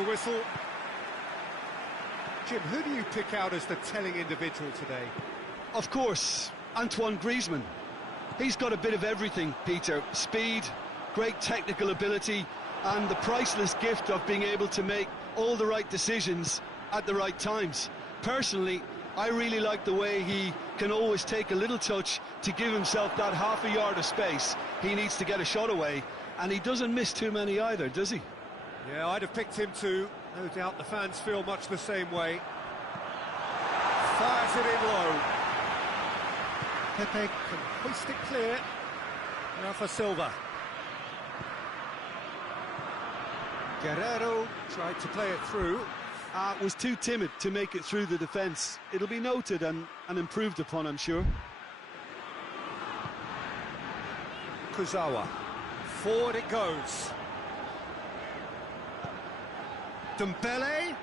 the whistle. Jim, who do you pick out as the telling individual today? Of course, Antoine Griezmann. He's got a bit of everything, Peter. Speed, great technical ability, and the priceless gift of being able to make all the right decisions at the right times. Personally, I really like the way he can always take a little touch to give himself that half a yard of space he needs to get a shot away, and he doesn't miss too many either, does he? Yeah, I'd have picked him too. No doubt the fans feel much the same way. Fires it in low. Pepe can hoist it clear. Rafa Silva. Guerrero tried to play it through. Was too timid to make it through the defence. It'll be noted and improved upon, I'm sure. Kurzawa. Forward it goes. Dembele.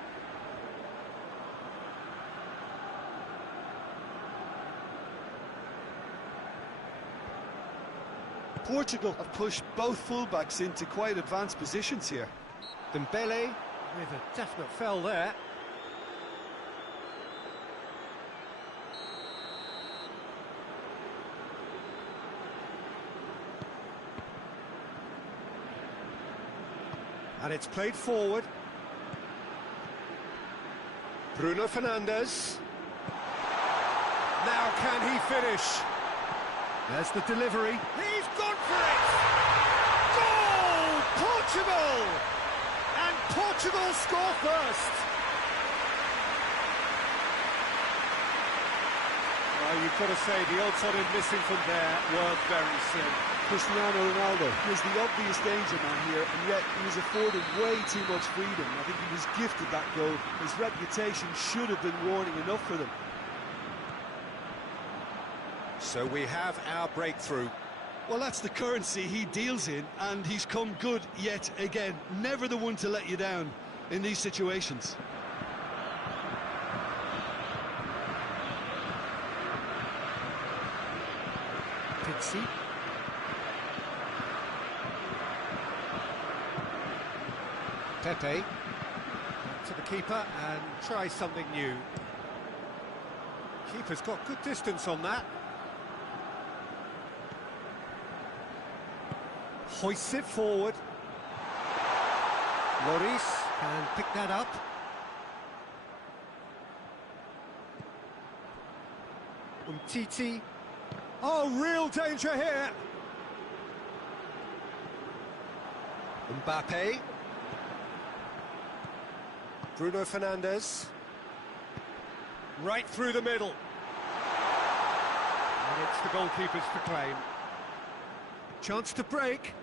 Portugal have pushed both fullbacks into quite advanced positions here. Dembele with a definite foul there. And it's played forward. Bruno Fernandes. Now can he finish? There's the delivery. He's gone for it! Goal! Portugal! And Portugal score first! Well, you've got to say the odds on him missing from there were very slim. Cristiano Ronaldo was the obvious danger man here, and yet he was afforded way too much freedom. I think he was gifted that goal. His reputation should have been warning enough for them. So we have our breakthrough. Well, that's the currency he deals in, and he's come good yet again. Never the one to let you down in these situations. Pizzi. Pepe. Back to the keeper and try something new. Keeper's got good distance on that. Hoists it forward. Lloris can pick that up. Umtiti. Oh, real danger here. Mbappe. Bruno Fernandes. Right through the middle. And it's the goalkeeper's to claim. Chance to break.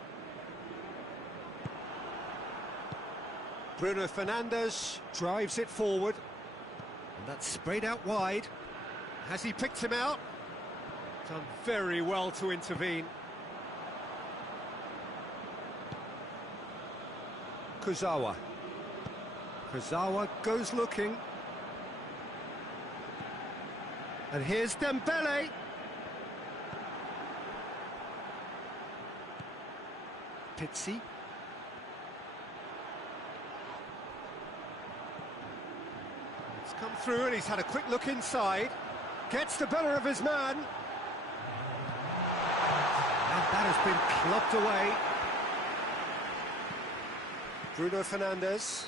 Bruno Fernandes drives it forward. And that's sprayed out wide. Has he picked him out? Done very well to intervene. Kurzawa. Kurzawa goes looking. And here's Dembele. Pizzi. It's come through and he's had a quick look inside. Gets the better of his man. And that has been clubbed away. Bruno Fernandes.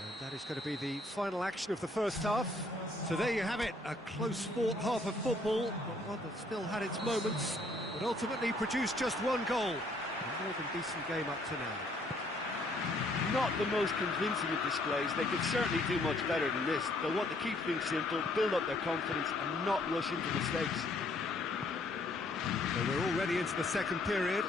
And that is going to be the final action of the first half. So there you have it, a close-fought half of football, but one that still had its moments, but ultimately produced just one goal. A more than decent game up to now. Not the most convincing of displays. They could certainly do much better than this. They'll want to keep things simple, build up their confidence, and not rush into mistakes. So we're already into the second period.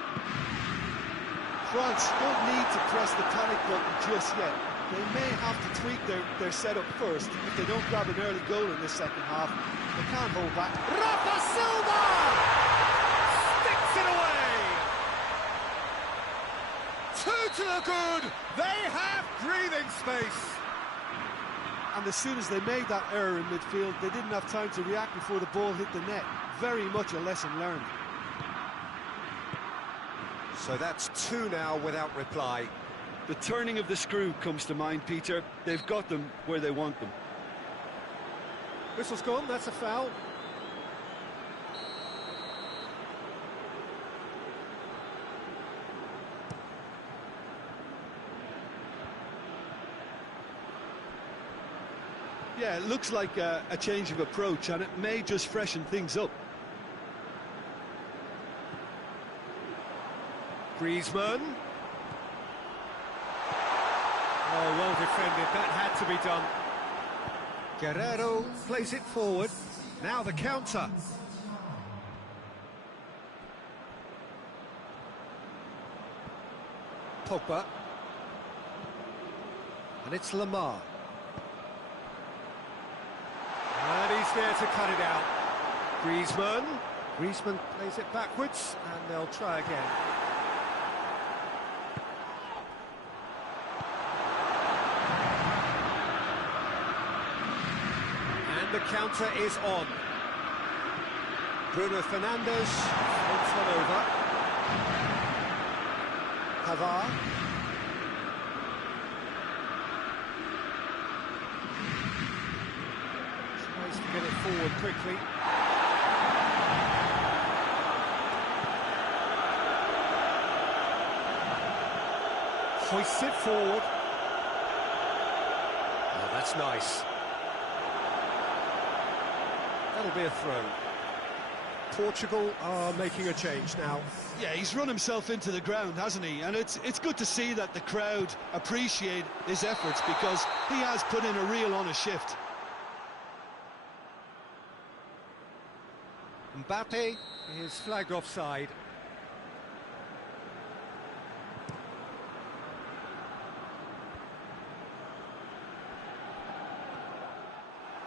France don't need to press the panic button just yet. They may have to tweak their setup first. If they don't grab an early goal in this second half, they can't hold back. Rafa Silva! Sticks it away! Two to the good! They have breathing space! And as soon as they made that error in midfield, they didn't have time to react before the ball hit the net. Very much a lesson learned. So that's two now without reply. The turning of the screw comes to mind, Peter. They've got them where they want them. Whistle's gone, that's a foul. Yeah, it looks like a change of approach, and it may just freshen things up. Griezmann. Oh, well defended, that had to be done. Guerrero plays it forward. Now the counter. Pogba. And it's Lamar. And he's there to cut it out. Griezmann. Griezmann plays it backwards, and they'll try again. The counter is on. Bruno Fernandes floats one over. Pavard. Tries to get it forward quickly. Hoists it forward. Oh, that's nice. That'll be a throw. Portugal are making a change now. Yeah, he's run himself into the ground, hasn't he? And it's good to see that the crowd appreciate his efforts, because he has put in a real honest shift. Mbappe is flagged offside.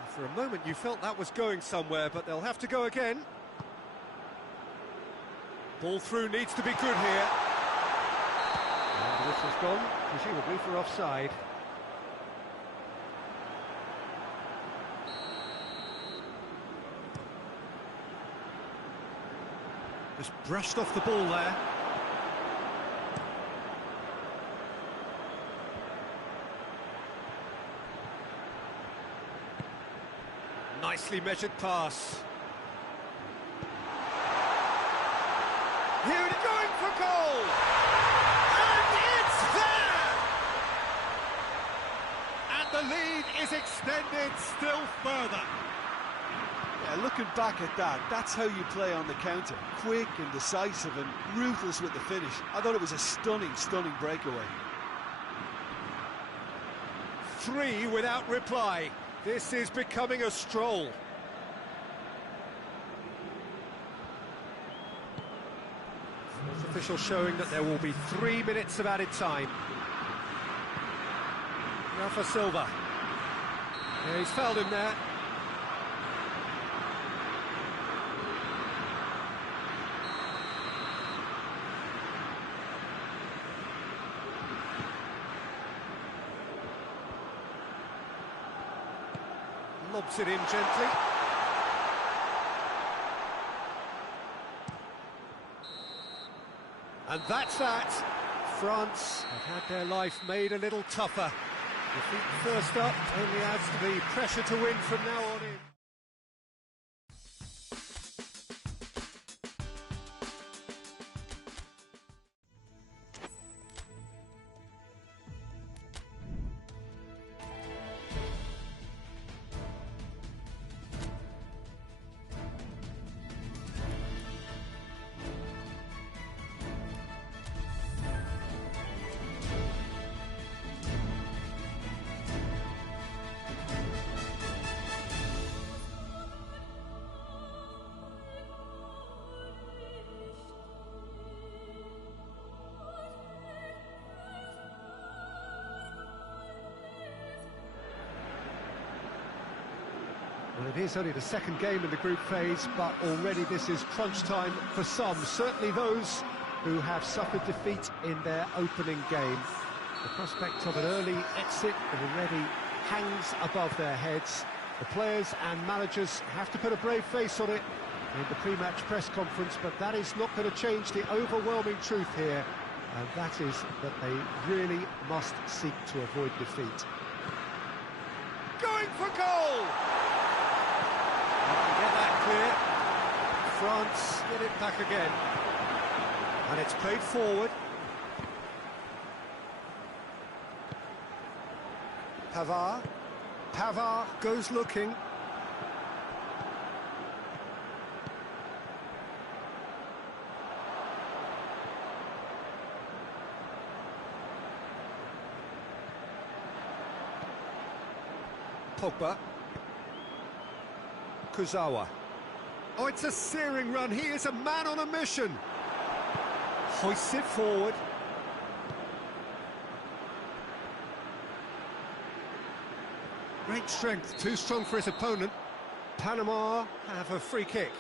For a moment you felt that was going somewhere, but they'll have to go again. Ball through needs to be good here. And the whistle's gone, presumably for offside. Just brushed off the ball there. Nicely measured pass. Here going for goal! And it's there! And the lead is extended still further. Yeah, looking back at that, that's how you play on the counter. Quick and decisive and ruthless with the finish. I thought it was a stunning, stunning breakaway. 3 without reply. This is becoming a stroll. Fourth official showing that there will be 3 minutes of added time. Rafa Silva. Yeah, he's fouled him there. Lobs it in gently. And that's that. France have had their life made a little tougher. Defeat first up only adds to the pressure to win from now on in. Well, it is only the second game in the group phase, but already this is crunch time for some, certainly those who have suffered defeat in their opening game. The prospect of an early exit already hangs above their heads. The players and managers have to put a brave face on it in the pre-match press conference, but that is not going to change the overwhelming truth here. And that is that they really must seek to avoid defeat. Going for goal! Get that clear. France get it back again. And it's played forward. Pavard goes looking. Pogba. Kurzawa. Oh, it's a searing run. He is a man on a mission. Hoists it forward. Great strength, too strong for his opponent. Panama have a free kick.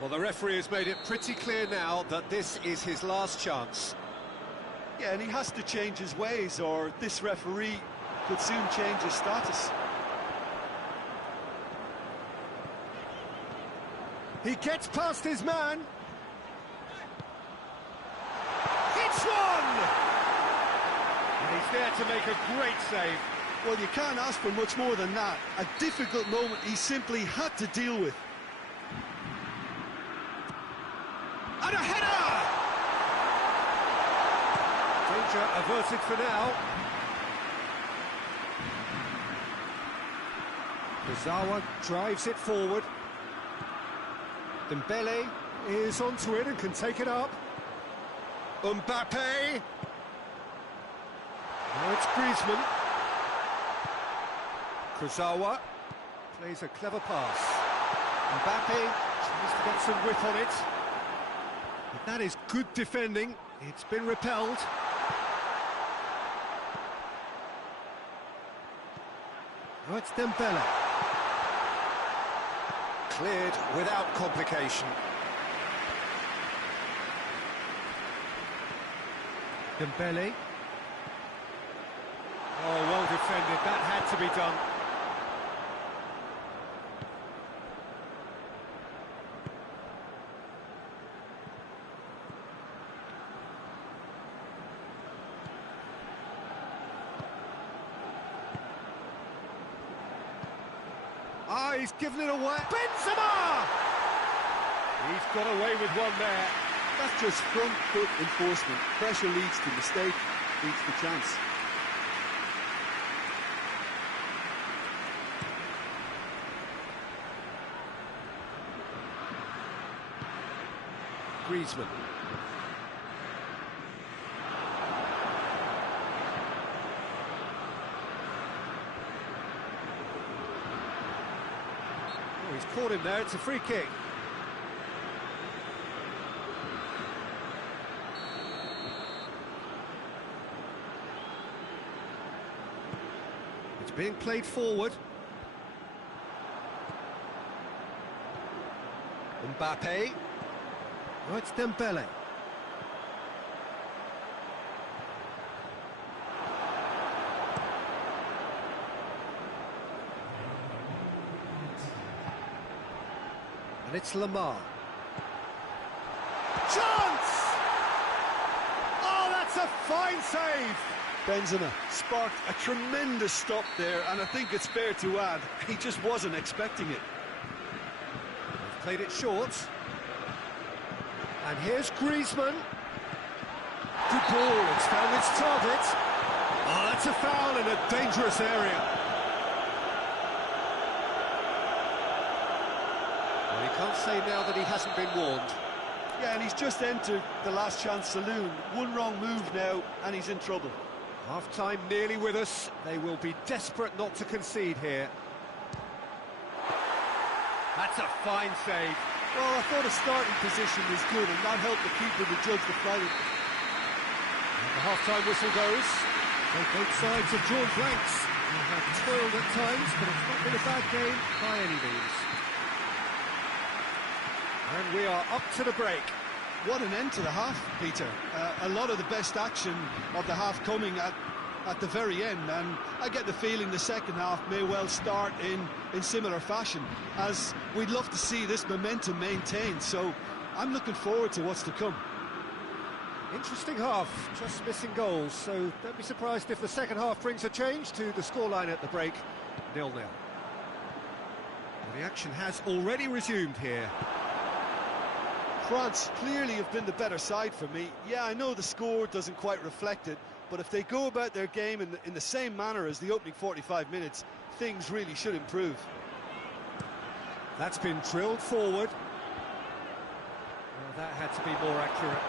Well, the referee has made it pretty clear now that this is his last chance. Yeah, and he has to change his ways, or this referee could soon change his status. He gets past his man. It's one! And he's there to make a great save. Well, you can't ask for much more than that. A difficult moment he simply had to deal with. And a header! Danger averted for now. Kurzawa drives it forward. Dembele is onto it and can take it up. Mbappe. Now it's Griezmann. Kurzawa plays a clever pass. Mbappe tries to get some whip on it. But that is good defending. It's been repelled. Now it's Dembele. Cleared without complication. Dembele. Oh, well defended. That had to be done. Ah, he's given it away. Benzema! He's got away with one there. That's just front foot enforcement. Pressure leads to mistake, leads to chance. Griezmann. Oh, he's caught him there. It's a free kick. It's being played forward. Mbappe. Oh, it's Dembele. And it's Lamar. Chance! Oh, that's a fine save! Benzema sparked a tremendous stop there, and I think it's fair to add, he just wasn't expecting it. They've played it short. And here's Griezmann. Good ball, it's found its target. Oh, that's a foul in a dangerous area. Well, he can't say now that he hasn't been warned. Yeah, and he's just entered the last chance saloon. One wrong move now, and he's in trouble. Half-time nearly with us. They will be desperate not to concede here. That's a fine save. Well, I thought a starting position was good, and that helped the keeper to judge the flight. The half-time whistle goes. So both sides have drawn blanks. They have toiled at times, but it's not been a bad game by any means. And we are up to the break. What an end to the half, Peter. A lot of the best action of the half coming at the very end, and I get the feeling the second half may well start in similar fashion, as we'd love to see this momentum maintained, so I'm looking forward to what's to come. Interesting half, just missing goals, so don't be surprised if the second half brings a change to the scoreline at the break, 0-0. Well, the action has already resumed here. France clearly have been the better side for me. Yeah, I know the score doesn't quite reflect it, but if they go about their game in the same manner as the opening 45 minutes, things really should improve. That's been drilled forward. Well, that had to be more accurate.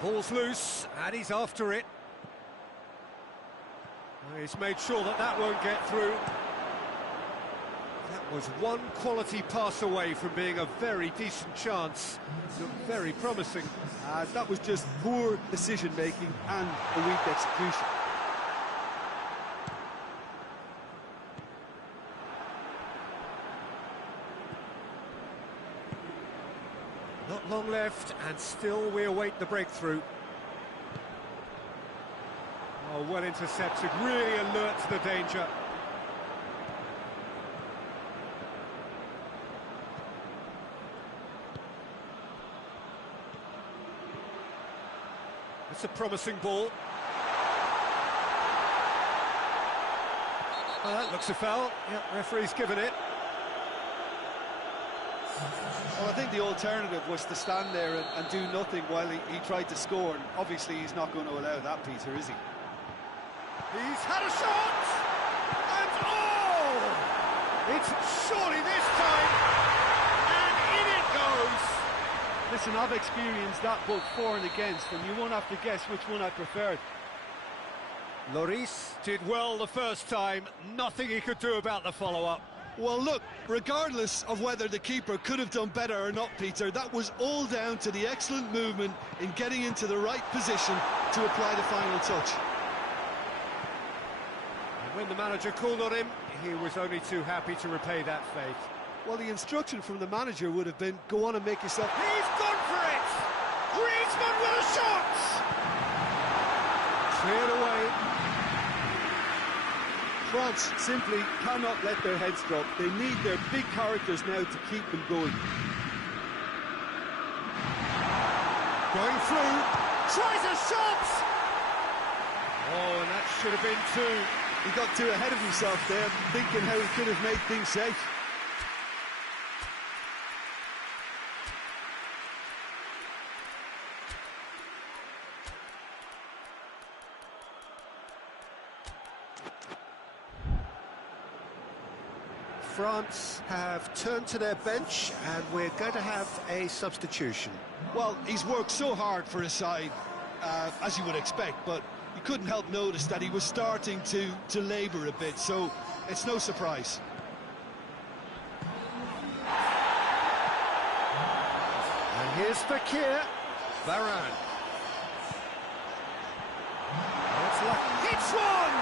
The ball's loose, and he's after it. Well, he's made sure that that won't get through. That was one quality pass away from being a very decent chance. Looked very promising. That was just poor decision-making and a weak execution. Not long left, and still we await the breakthrough. Oh, well intercepted, really alert to the danger. It's a promising ball. Oh, that looks a foul. Yep, referee's given it. Well, I think the alternative was to stand there and do nothing while he tried to score, and obviously he's not going to allow that, Peter, is he? He's had a shot! And oh! It's surely this time! And in it goes! Listen, I've experienced that both for and against, and you won't have to guess which one I preferred. Lloris did well the first time, nothing he could do about the follow-up. Well, look, regardless of whether the keeper could have done better or not, Peter, that was all down to the excellent movement in getting into the right position to apply the final touch. And when the manager called on him, he was only too happy to repay that faith. Well, the instruction from the manager would have been, go on and make yourself... He's gone for it! Griezmann with a shot! Cleared away. France simply cannot let their heads drop. They need their big characters now to keep them going. Going through, tries a shot! Oh, and that should have been two. He got too ahead of himself there, thinking how he could have made things safe. France have turned to their bench, and we're going to have a substitution. Well, he's worked so hard for his side, as you would expect, but you couldn't help notice that he was starting to labour a bit, so it's no surprise. And here's Fakir, Varane. That's lucky. Hits one!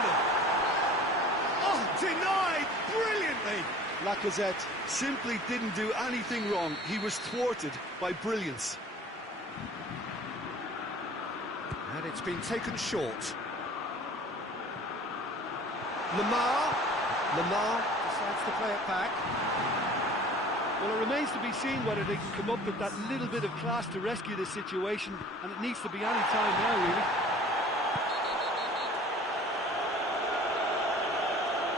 Oh, denied brilliantly. Lacazette simply didn't do anything wrong. He was thwarted by brilliance. And it's been taken short. Lamar decides to play it back. Well, it remains to be seen whether they can come up with that little bit of class to rescue this situation, and it needs to be any time now, really.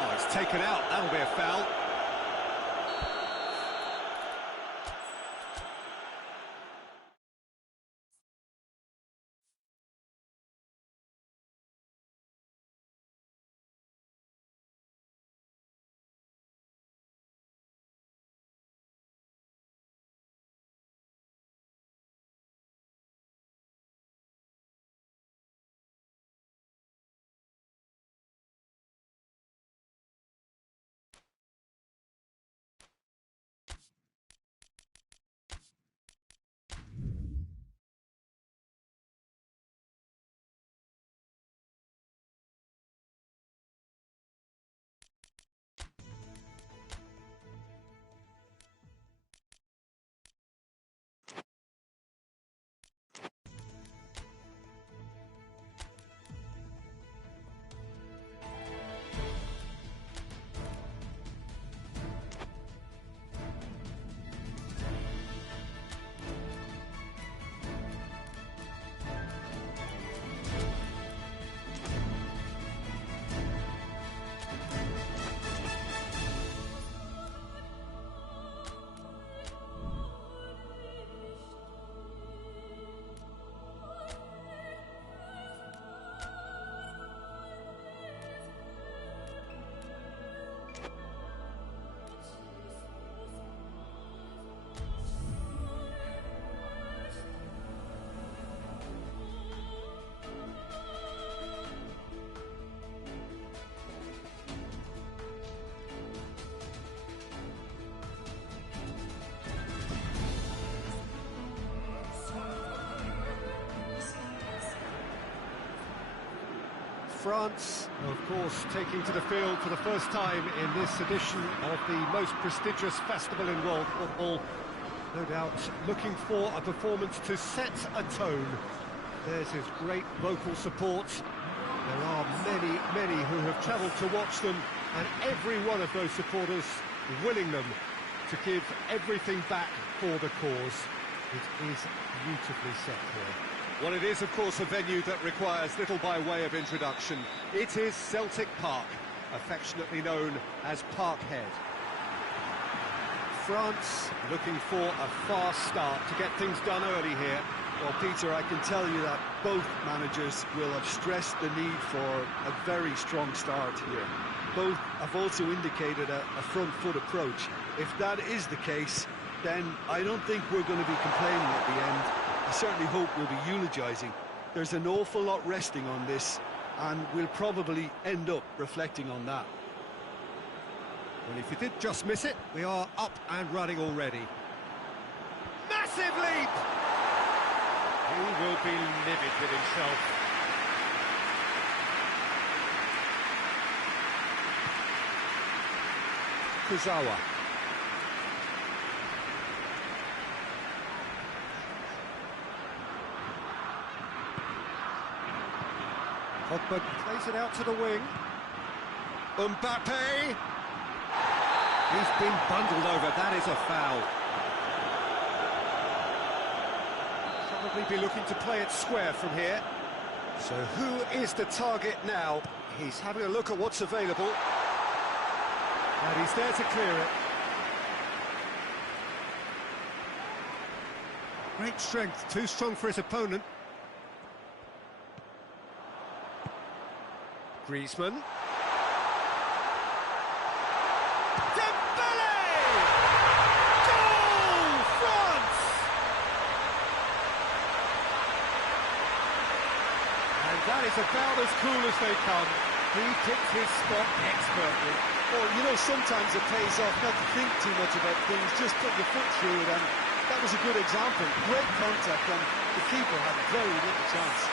Oh, it's taken out. That'll be a foul. France, of course, taking to the field for the first time in this edition of the most prestigious festival in world football. No doubt looking for a performance to set a tone. There's his great vocal support. There are many, many who have travelled to watch them, and every one of those supporters willing them to give everything back for the cause. It is beautifully set here. Well, it is, of course, a venue that requires little by way of introduction. It is Celtic Park, affectionately known as Parkhead. France looking for a fast start to get things done early here. Well, Peter, I can tell you that both managers will have stressed the need for a very strong start here. Both have also indicated a front foot approach. If that is the case, then I don't think we're going to be complaining at the end. I certainly hope we'll be eulogising. There's an awful lot resting on this, and we'll probably end up reflecting on that. Well, if you did just miss it, we are up and running already. Massive leap! He will be livid with himself. Kurzawa. Pogba plays it out to the wing. Mbappe! He's been bundled over, that is a foul. Probably be looking to play it square from here. So who is the target now? He's having a look at what's available. And he's there to clear it. Great strength, too strong for his opponent. Griezmann. Dembele! Goal! France! And that is about as cool as they come. He picked his spot expertly. Well, you know, sometimes it pays off not to think too much about things, just put your foot through it, and that was a good example. Great contact, and the keeper had very little chance.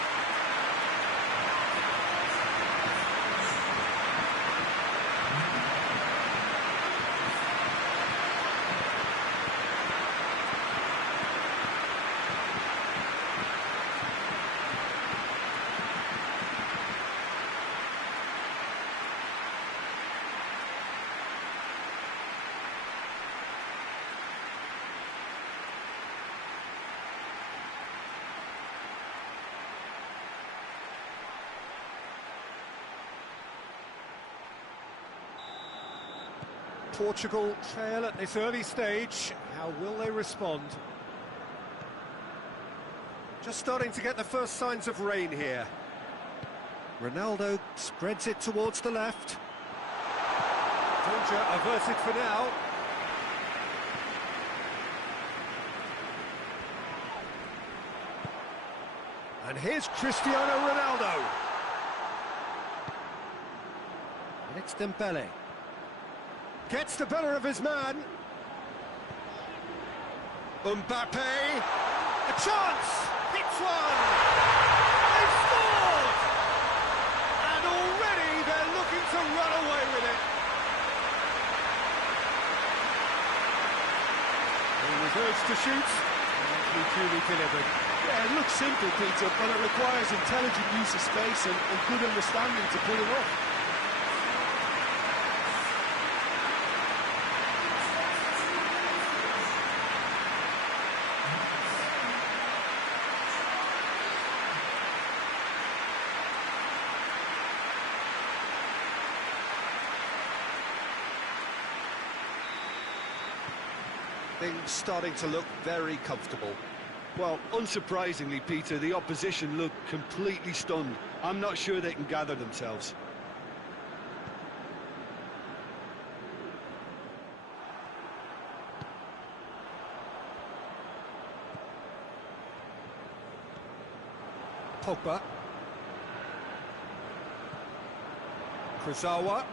Portugal trail at this early stage. How will they respond? Just starting to get the first signs of rain here. Ronaldo spreads it towards the left. Danger averted for now. And here's Cristiano Ronaldo. And it's Dembele. Gets the better of his man. Mbappe. A chance! Hits one! They've scored! And already they're looking to run away with it. He was urged to shoot, and he truly delivered. Yeah, it looks simple, Peter, but it requires intelligent use of space and good understanding to pull it off. Things starting to look very comfortable. Well, unsurprisingly, Peter, the opposition look completely stunned. I'm not sure they can gather themselves. Pogba. Kurzawa.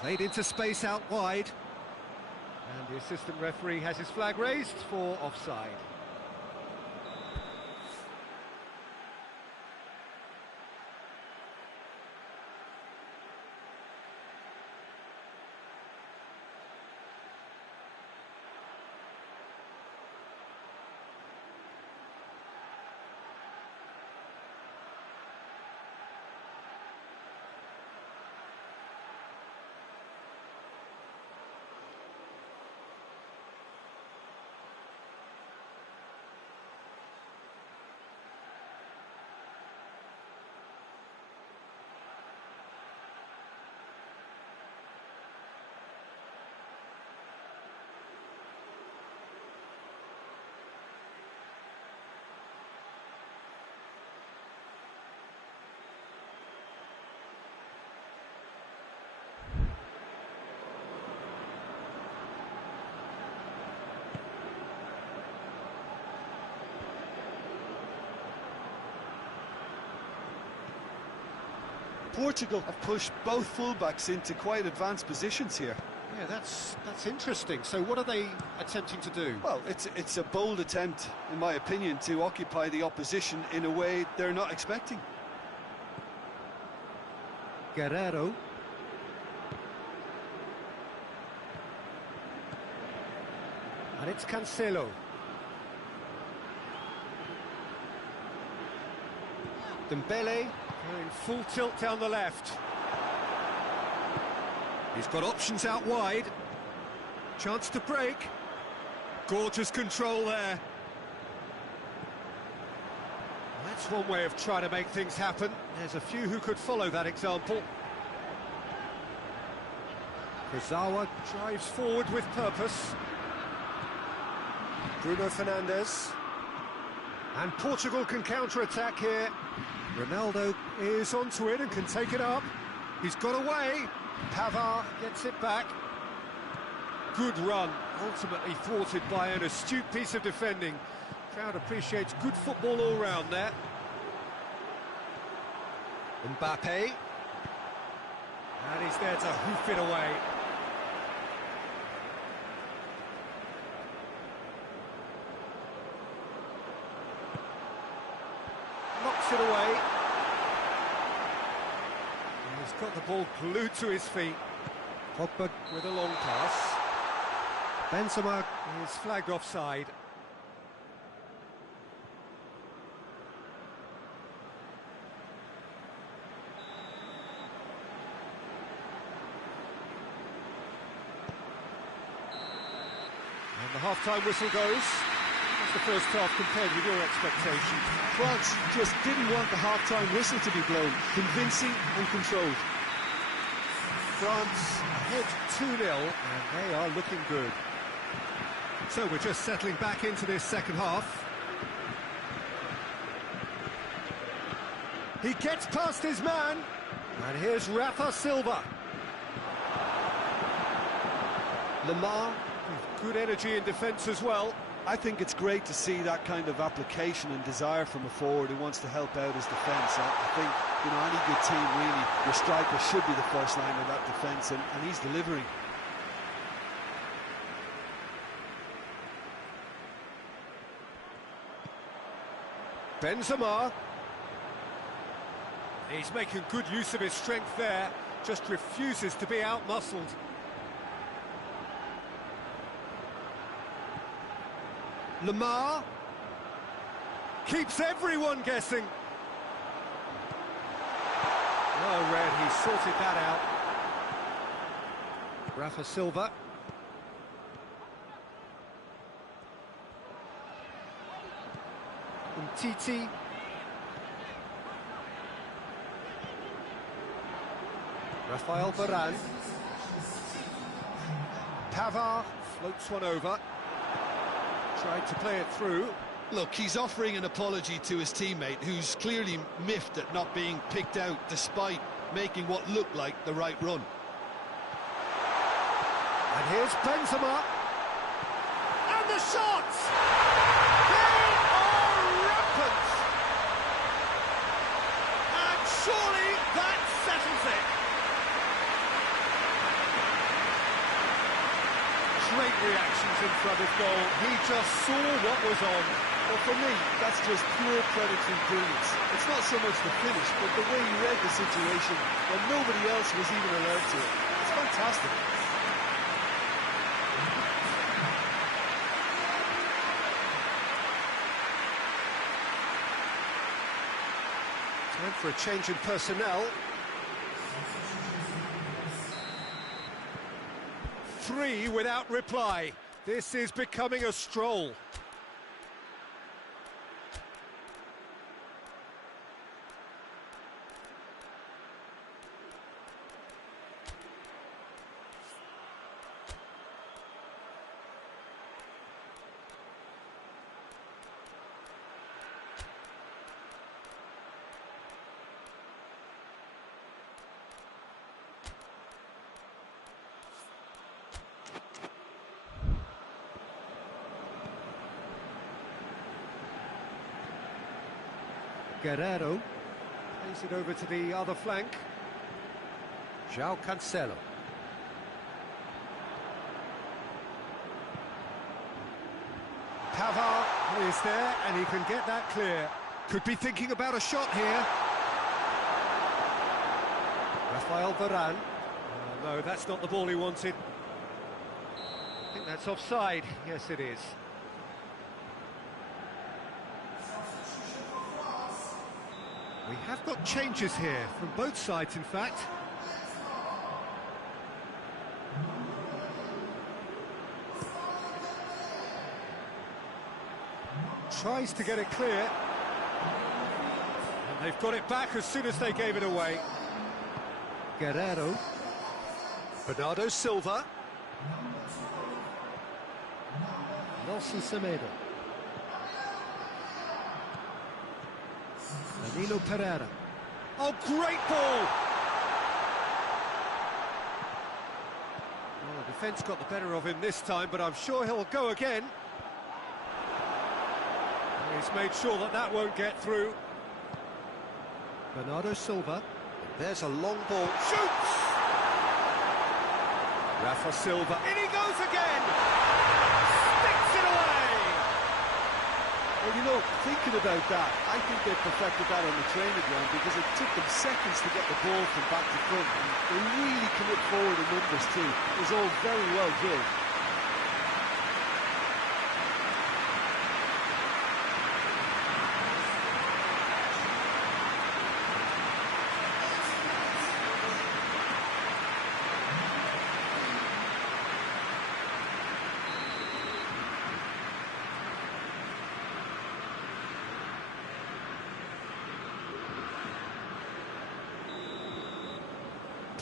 Played into space out wide. And the assistant referee has his flag raised for offside. Portugal have pushed both fullbacks into quite advanced positions here. Yeah, that's interesting. So what are they attempting to do? Well, it's a bold attempt, in my opinion, to occupy the opposition in a way they're not expecting. Guerrero. And it's Cancelo. Dembele going full tilt down the left. He's got options out wide. Chance to break. Gorgeous control there. That's one way of trying to make things happen. There's a few who could follow that example. Kurzawa drives forward with purpose. Bruno Fernandes. And Portugal can counter-attack here. Ronaldo is onto it and can take it up. He's got away. Pavard gets it back. Good run, ultimately thwarted by an astute piece of defending. Crowd appreciates good football all round there. Mbappe. And he's there to hoof it away. Knocks it away. He's got the ball glued to his feet. Pogba with a long pass. Benzema is flagged offside. And the half-time whistle goes. What's the first half compared with your expectations? France just didn't want the half-time whistle to be blown. Convincing and controlled. France ahead 2-0, and they are looking good. So we're just settling back into this second half. He gets past his man, and here's Rafa Silva. Lamar with good energy in defence as well. I think it's great to see that kind of application and desire from a forward who wants to help out his defence. I think, you know, any good team, really, your striker should be the first line of that defence, and he's delivering. Benzema. He's making good use of his strength there, just refuses to be out-muscled. Lamar keeps everyone guessing. Well read, he sorted that out. Rafa Silva. Titi. Rafael Varane. Pavard floats one over. Tried to play it through. Look, he's offering an apology to his teammate, who's clearly miffed at not being picked out despite making what looked like the right run. And here's Benzema. And the shots! They are rampant! And surely that settles it. Great reactions in front of goal. He just saw what was on. Well, for me, that's just pure predatory brilliance. It's not so much the finish, but the way he read the situation when nobody else was even alert to it. It's fantastic. Time for a change in personnel. 3 without reply. This is becoming a stroll. Guerrero plays it over to the other flank. João Cancelo. Pavard is there, and he can get that clear. Could be thinking about a shot here. Rafael Varane. No, that's not the ball he wanted. I think that's offside. Yes, it is. We have got changes here, from both sides, in fact. Tries to get it clear. And they've got it back as soon as they gave it away. Guerrero. Bernardo Silva. Nelson Semedo. Danilo Pereira. Oh, great ball! Well, the defence got the better of him this time, but I'm sure he'll go again. He's made sure that that won't get through. Bernardo Silva. There's a long ball. Shoots! Rafa Silva. In he goes again! Sticks it away! Well, you know, thinking about that, I think they perfected that on the training ground because it took them seconds to get the ball from back to front. And they really commit forward in numbers too. It was all very well drilled.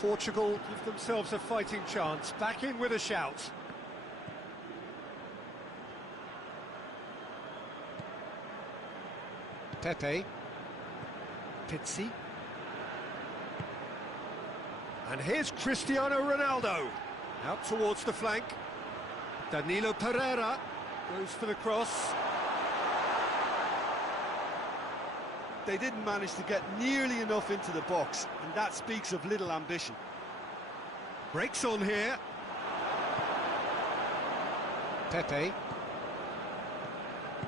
Portugal give themselves a fighting chance, back in with a shout. Pepe. Pizzi. And here's Cristiano Ronaldo. Out towards the flank. Danilo Pereira goes for the cross. They didn't manage to get nearly enough into the box, and that speaks of little ambition. Breaks on here. Pepe.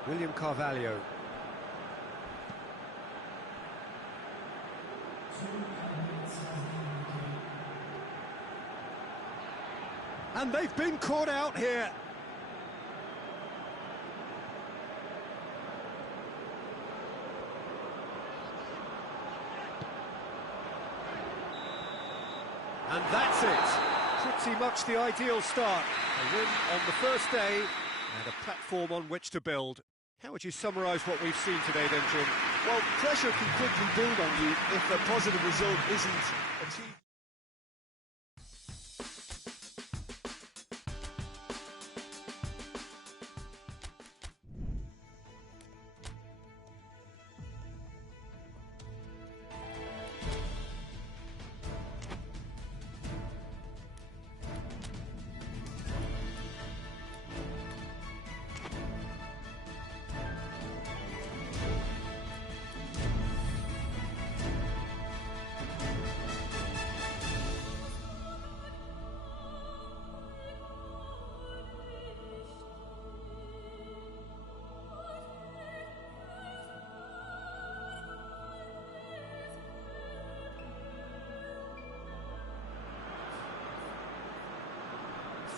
William Carvalho. And they've been caught out here. And that's it. Pretty much the ideal start. A win on the first day and a platform on which to build. How would you summarise what we've seen today then, Jim? Well, pressure can quickly build on you if a positive result isn't achieved.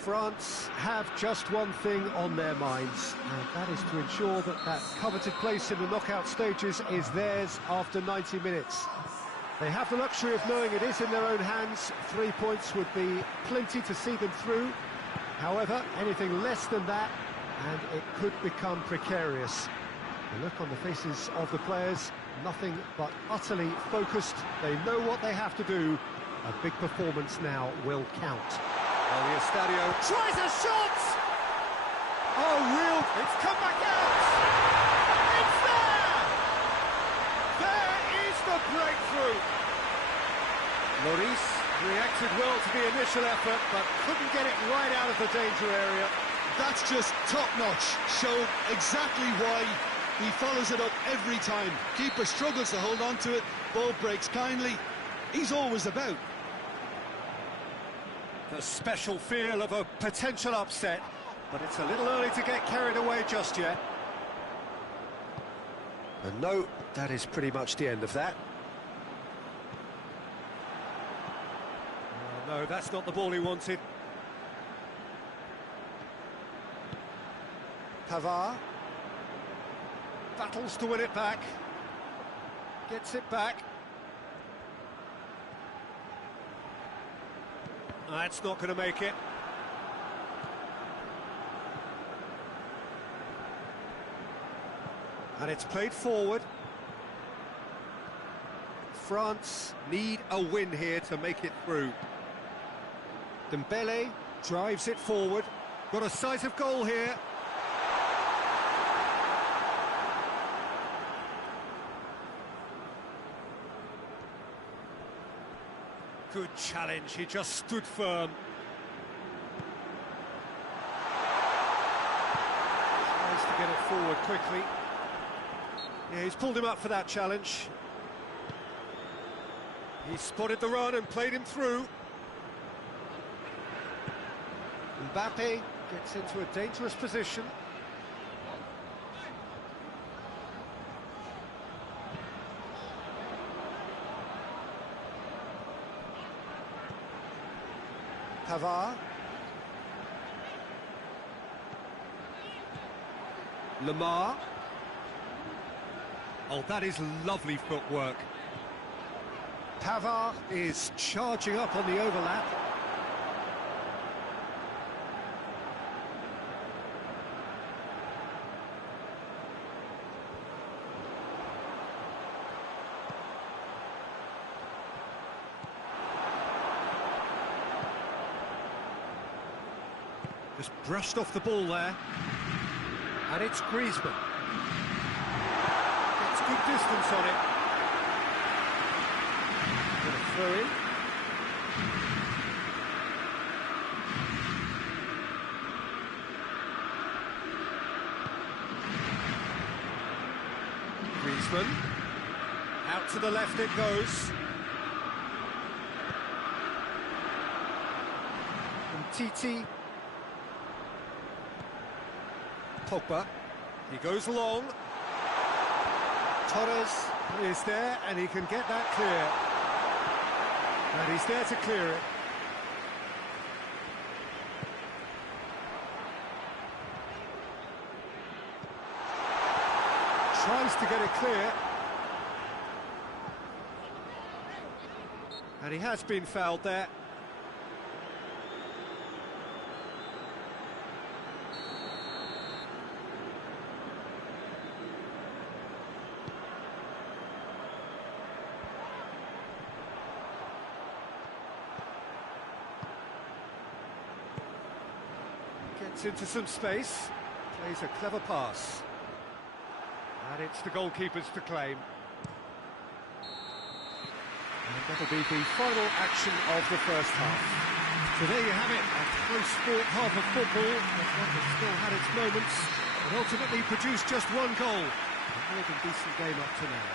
France have just one thing on their minds, and that is to ensure that that coveted place in the knockout stages is theirs after 90 minutes. They have the luxury of knowing it is in their own hands. 3 points would be plenty to see them through. However, anything less than that, and it could become precarious. The look on the faces of the players, nothing but utterly focused. They know what they have to do. A big performance now will count. Well, the Estadio tries a shot! Oh, real! It's come back out! It's there! There is the breakthrough! Lloris reacted well to the initial effort, but couldn't get it right out of the danger area. That's just top-notch. Showed exactly why he follows it up every time. Keeper struggles to hold on to it, ball breaks kindly. He's always about. The special feel of a potential upset, but it's a little early to get carried away just yet. And no, that is pretty much the end of that. No, that's not the ball he wanted. Pavard battles to win it back. Gets it back. That's not going to make it. And it's played forward. France need a win here to make it through. Dembele drives it forward. Got a sight of goal here. Good challenge, he just stood firm. Tries to get it forward quickly. Yeah, he's pulled him up for that challenge. He spotted the run and played him through. Mbappe gets into a dangerous position. Pavard. Lamar. Oh, that is lovely footwork. Pavard is charging up on the overlap. Just brushed off the ball there. And it's Griezmann. Gets good distance on it. Got a throw in. Griezmann. Out to the left it goes. And Titi. Pogba, he goes long. Torres is there and he can get that clear. And he's there to clear it. Tries to get it clear. And he has been fouled there. Gets into some space, plays a clever pass. And it's the goalkeepers to claim. And that'll be the final action of the first half. So there you have it, a close-fought half of football, but one that still had its moments, and ultimately produced just one goal. A more than decent game up to now.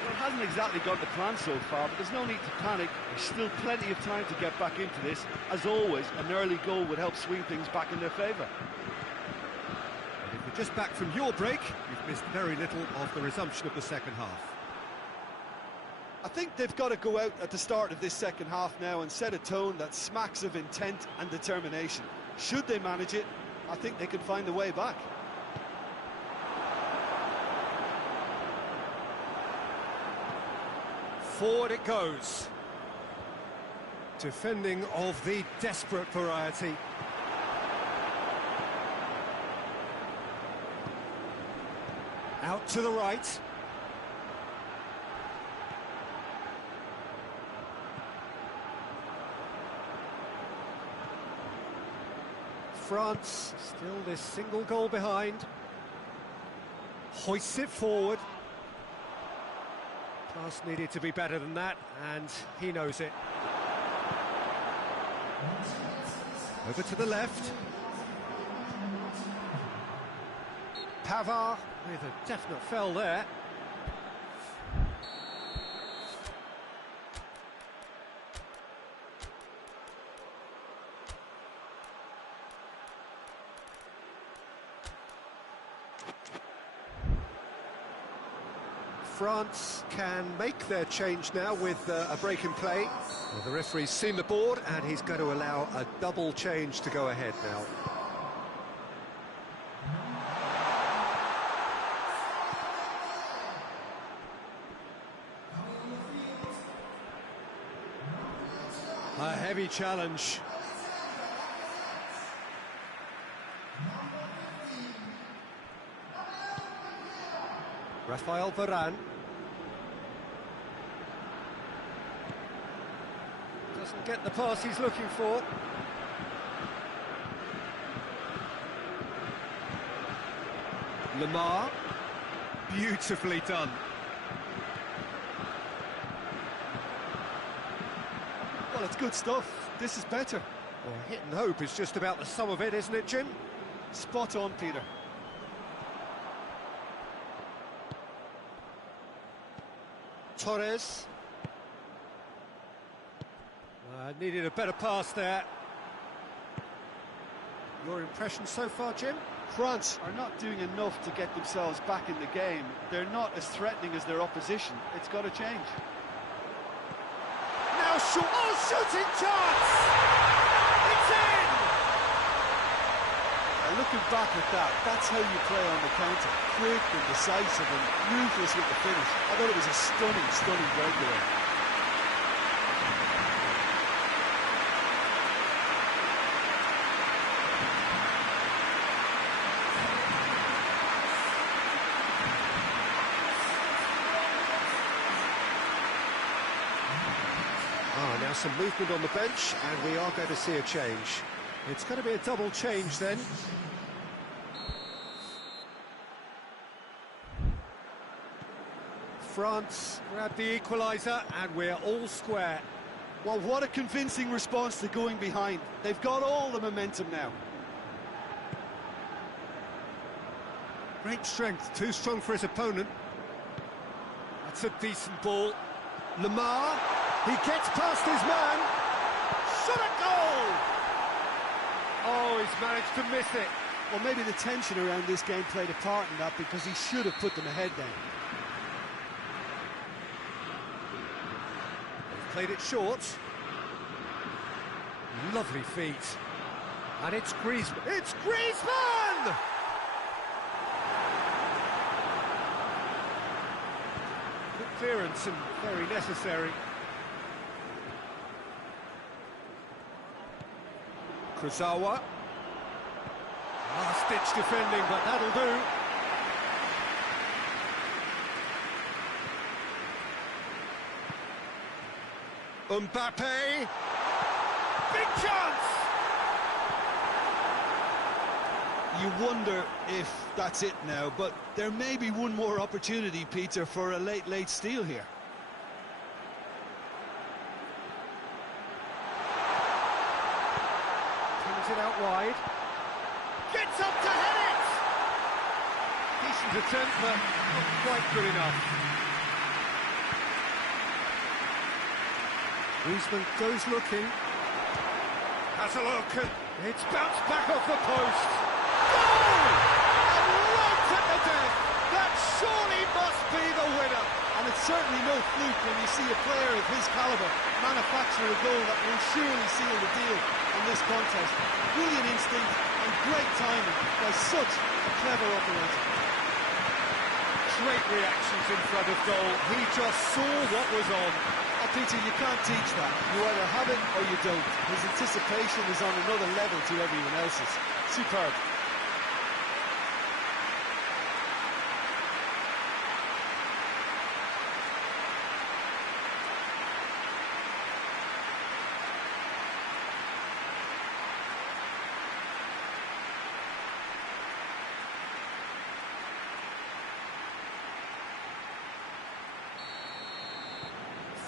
Well, it hasn't exactly got the plan so far, but there's no need to panic. There's still plenty of time to get back into this. As always, an early goal would help swing things back in their favour. If you're just back from your break, you've missed very little of the resumption of the second half. I think they've got to go out at the start of this second half now and set a tone that smacks of intent and determination. Should they manage it, I think they can find a way back. Forward it goes. Defending of the desperate variety. Out to the right. France still this single goal behind. Hoists it forward. Pass needed to be better than that, and he knows it. Over to the left. Pavard with a definite foul there. France can make their change now with a break in play. Well, the referee's seen the board and he's going to allow a double change to go ahead now. A heavy challenge. Rafael Varane. Doesn't get the pass he's looking for. Lamar. Beautifully done. Well, it's good stuff. This is better. Well, hit and hope is just about the sum of it, isn't it, Jim? Spot on, Peter. Torres. Needed a better pass there. Your impression so far, Jim? France are not doing enough to get themselves back in the game. They're not as threatening as their opposition. It's got to change. Now shooting chance! It's in! Looking back at that, that's how you play on the counter. Quick and decisive and ruthless with the finish. I thought it was a stunning breakaway. Now some movement on the bench, and we are going to see a change. It's going to be a double change then. France grab the equaliser, and we're all square. Well, what a convincing response to going behind. They've got all the momentum now. Great strength, too strong for his opponent. That's a decent ball. Lamar, he gets past his man. Shot a goal! Oh, he's managed to miss it. Well, maybe the tension around this game played a part in that, because he should have put them ahead then. They've played it short. Lovely feet. And it's Griezmann. It's Griezmann! Good clearance and very necessary. Kurzawa. Last-ditch defending, but that'll do. Mbappe. Big chance! You wonder if that's it now, but there may be one more opportunity, Peter, for a late steal here. It out wide. Gets up to head it! Decent attempt, but not quite good enough. Griezmann goes looking. Has a look. It's bounced back off the post. Goal! And right at the death. That surely must be the winner. And it's certainly no fluke when you see a player of his calibre manufacture a goal that will surely seal the deal in this contest. Brilliant instinct and great timing by such a clever operator. Great reactions in front of goal. He just saw what was on. Oh, Peter, you can't teach that. You either have it or you don't. His anticipation is on another level to everyone else's. Superb.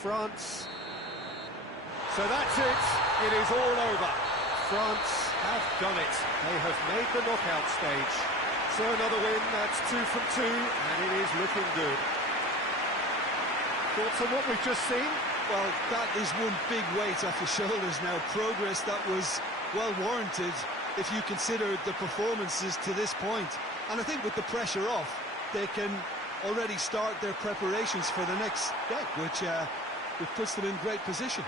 France. So that's it. It is all over. France have done it. They have made the knockout stage. So another win, that's 2 from 2, and it is looking good. Thoughts on what we've just seen? Well, that is one big weight off your shoulders now. Progress that was well warranted if you consider the performances to this point. And I think with the pressure off, they can already start their preparations for the next step, which puts them in great position.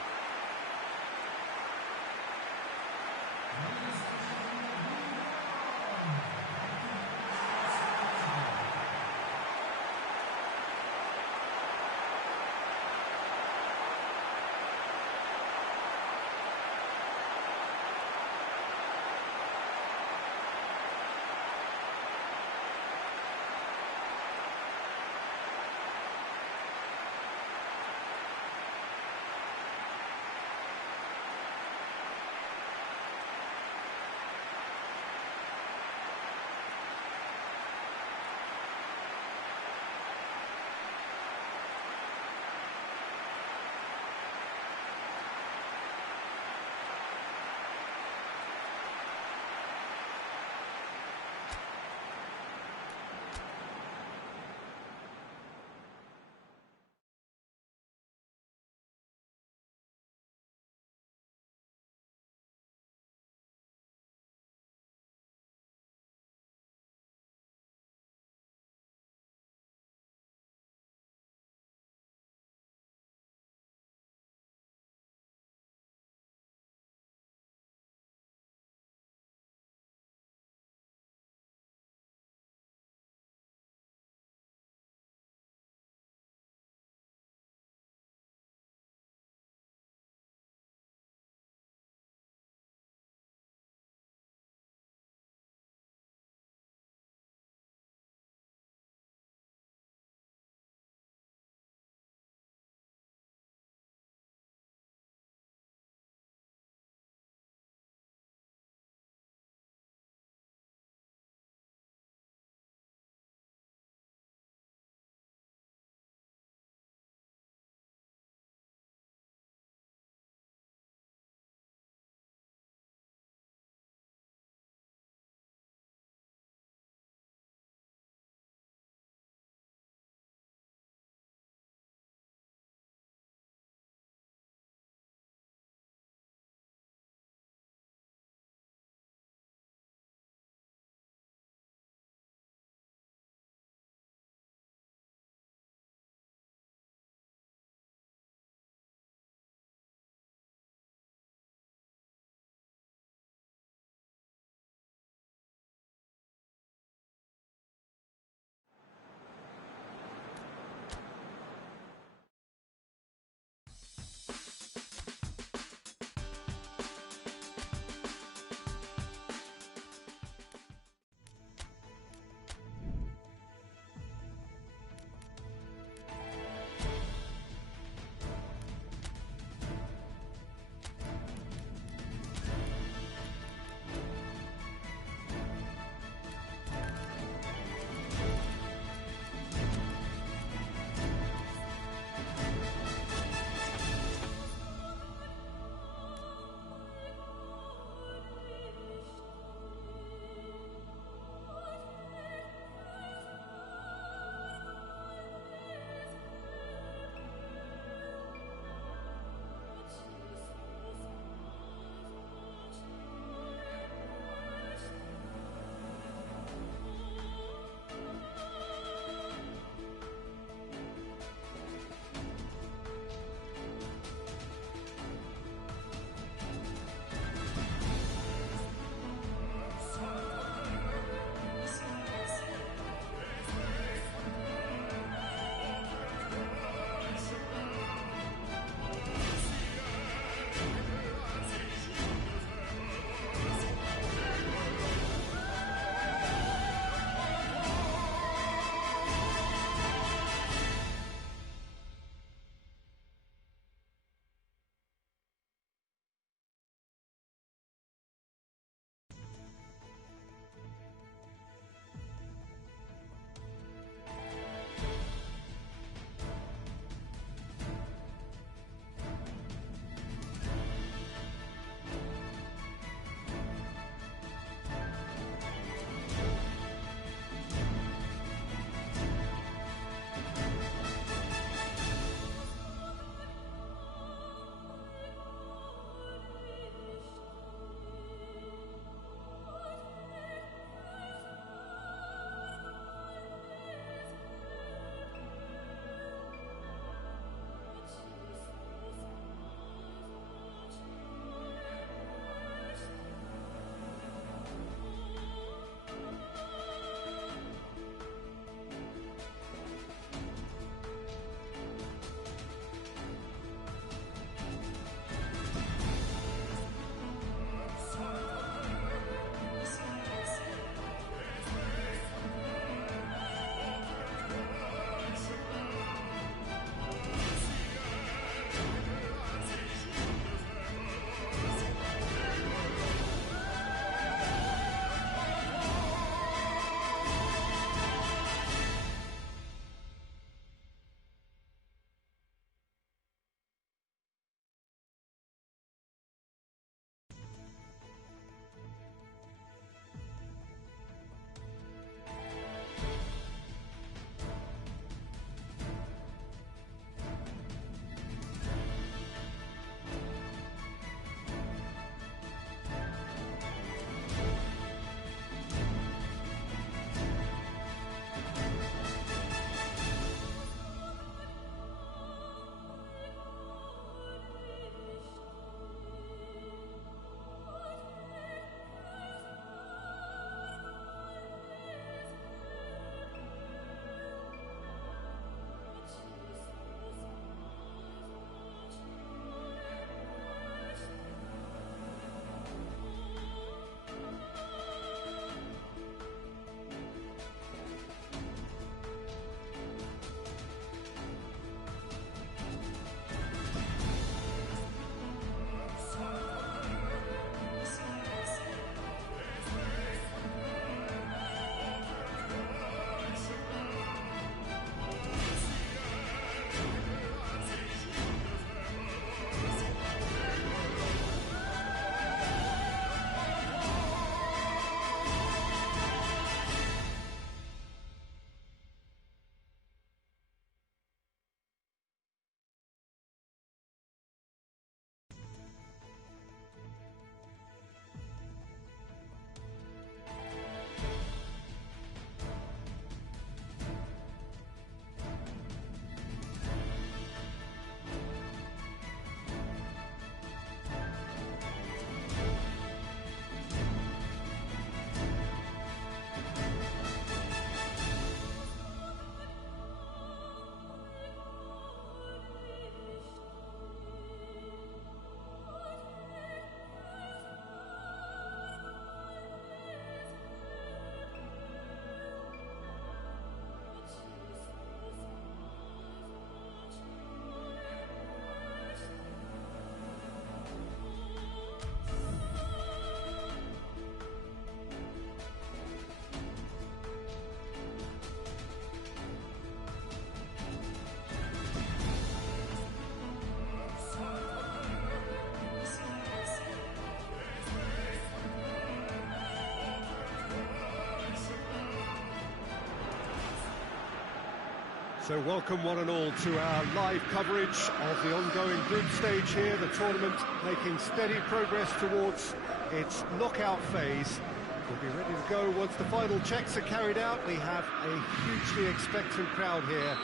So welcome one and all to our live coverage of the ongoing group stage here, the tournament making steady progress towards its knockout phase. We'll be ready to go once the final checks are carried out. We have a hugely expectant crowd here.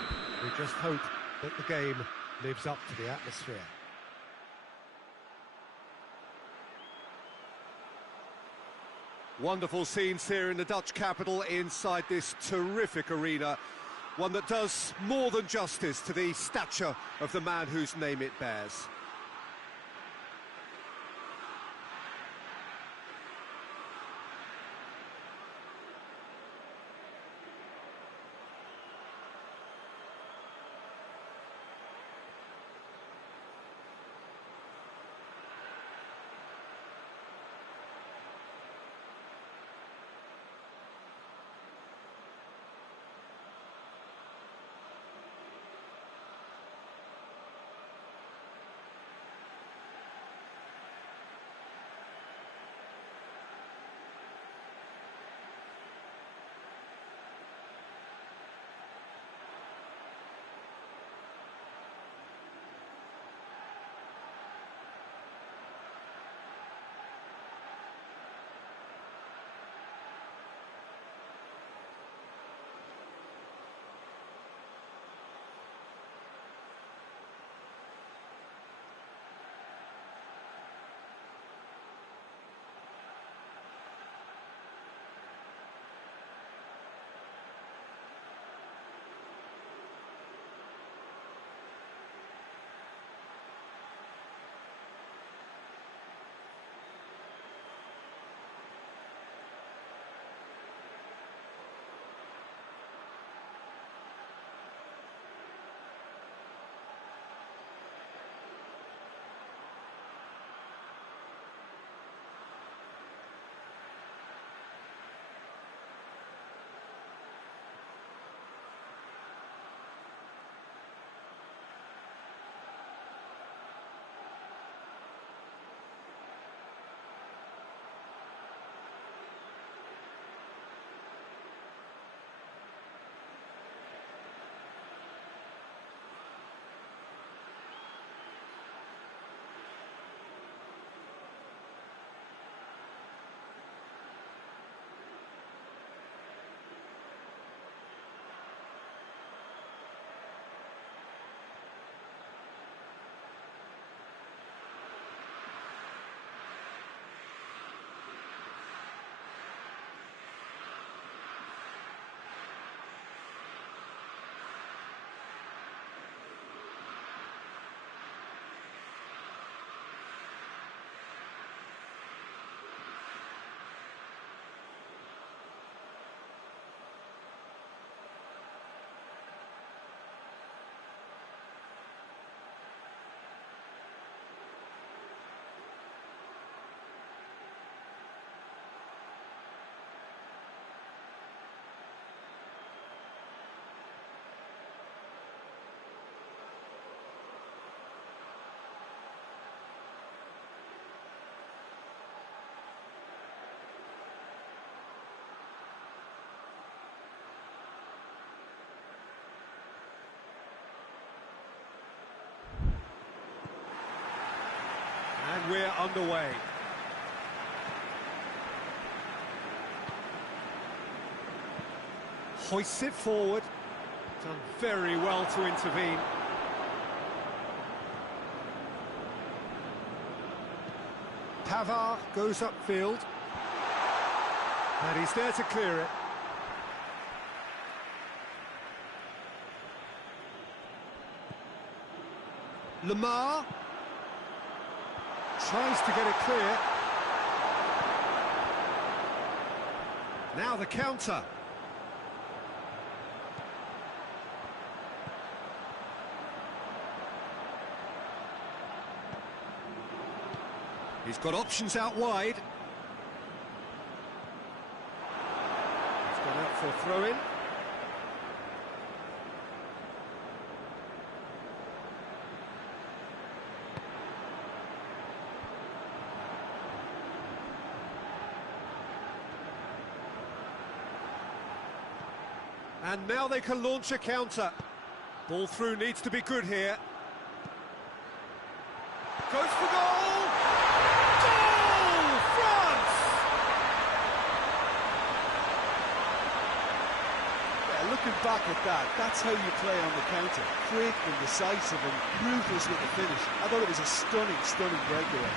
We just hope that the game lives up to the atmosphere. Wonderful scenes here in the Dutch capital inside this terrific arena. One that does more than justice to the stature of the man whose name it bears. And we're underway. Hoists it forward. Done very well to intervene. Pavard goes upfield. And he's there to clear it. Lamar tries to get it clear. Now the counter. He's got options out wide. He's gone out for a throw-in. And now they can launch a counter. Ball through needs to be good here. Goes for goal! Goal! France! Yeah, looking back at that, that's how you play on the counter. Quick and decisive and ruthless with the finish. I thought it was a stunning, stunning breakaway.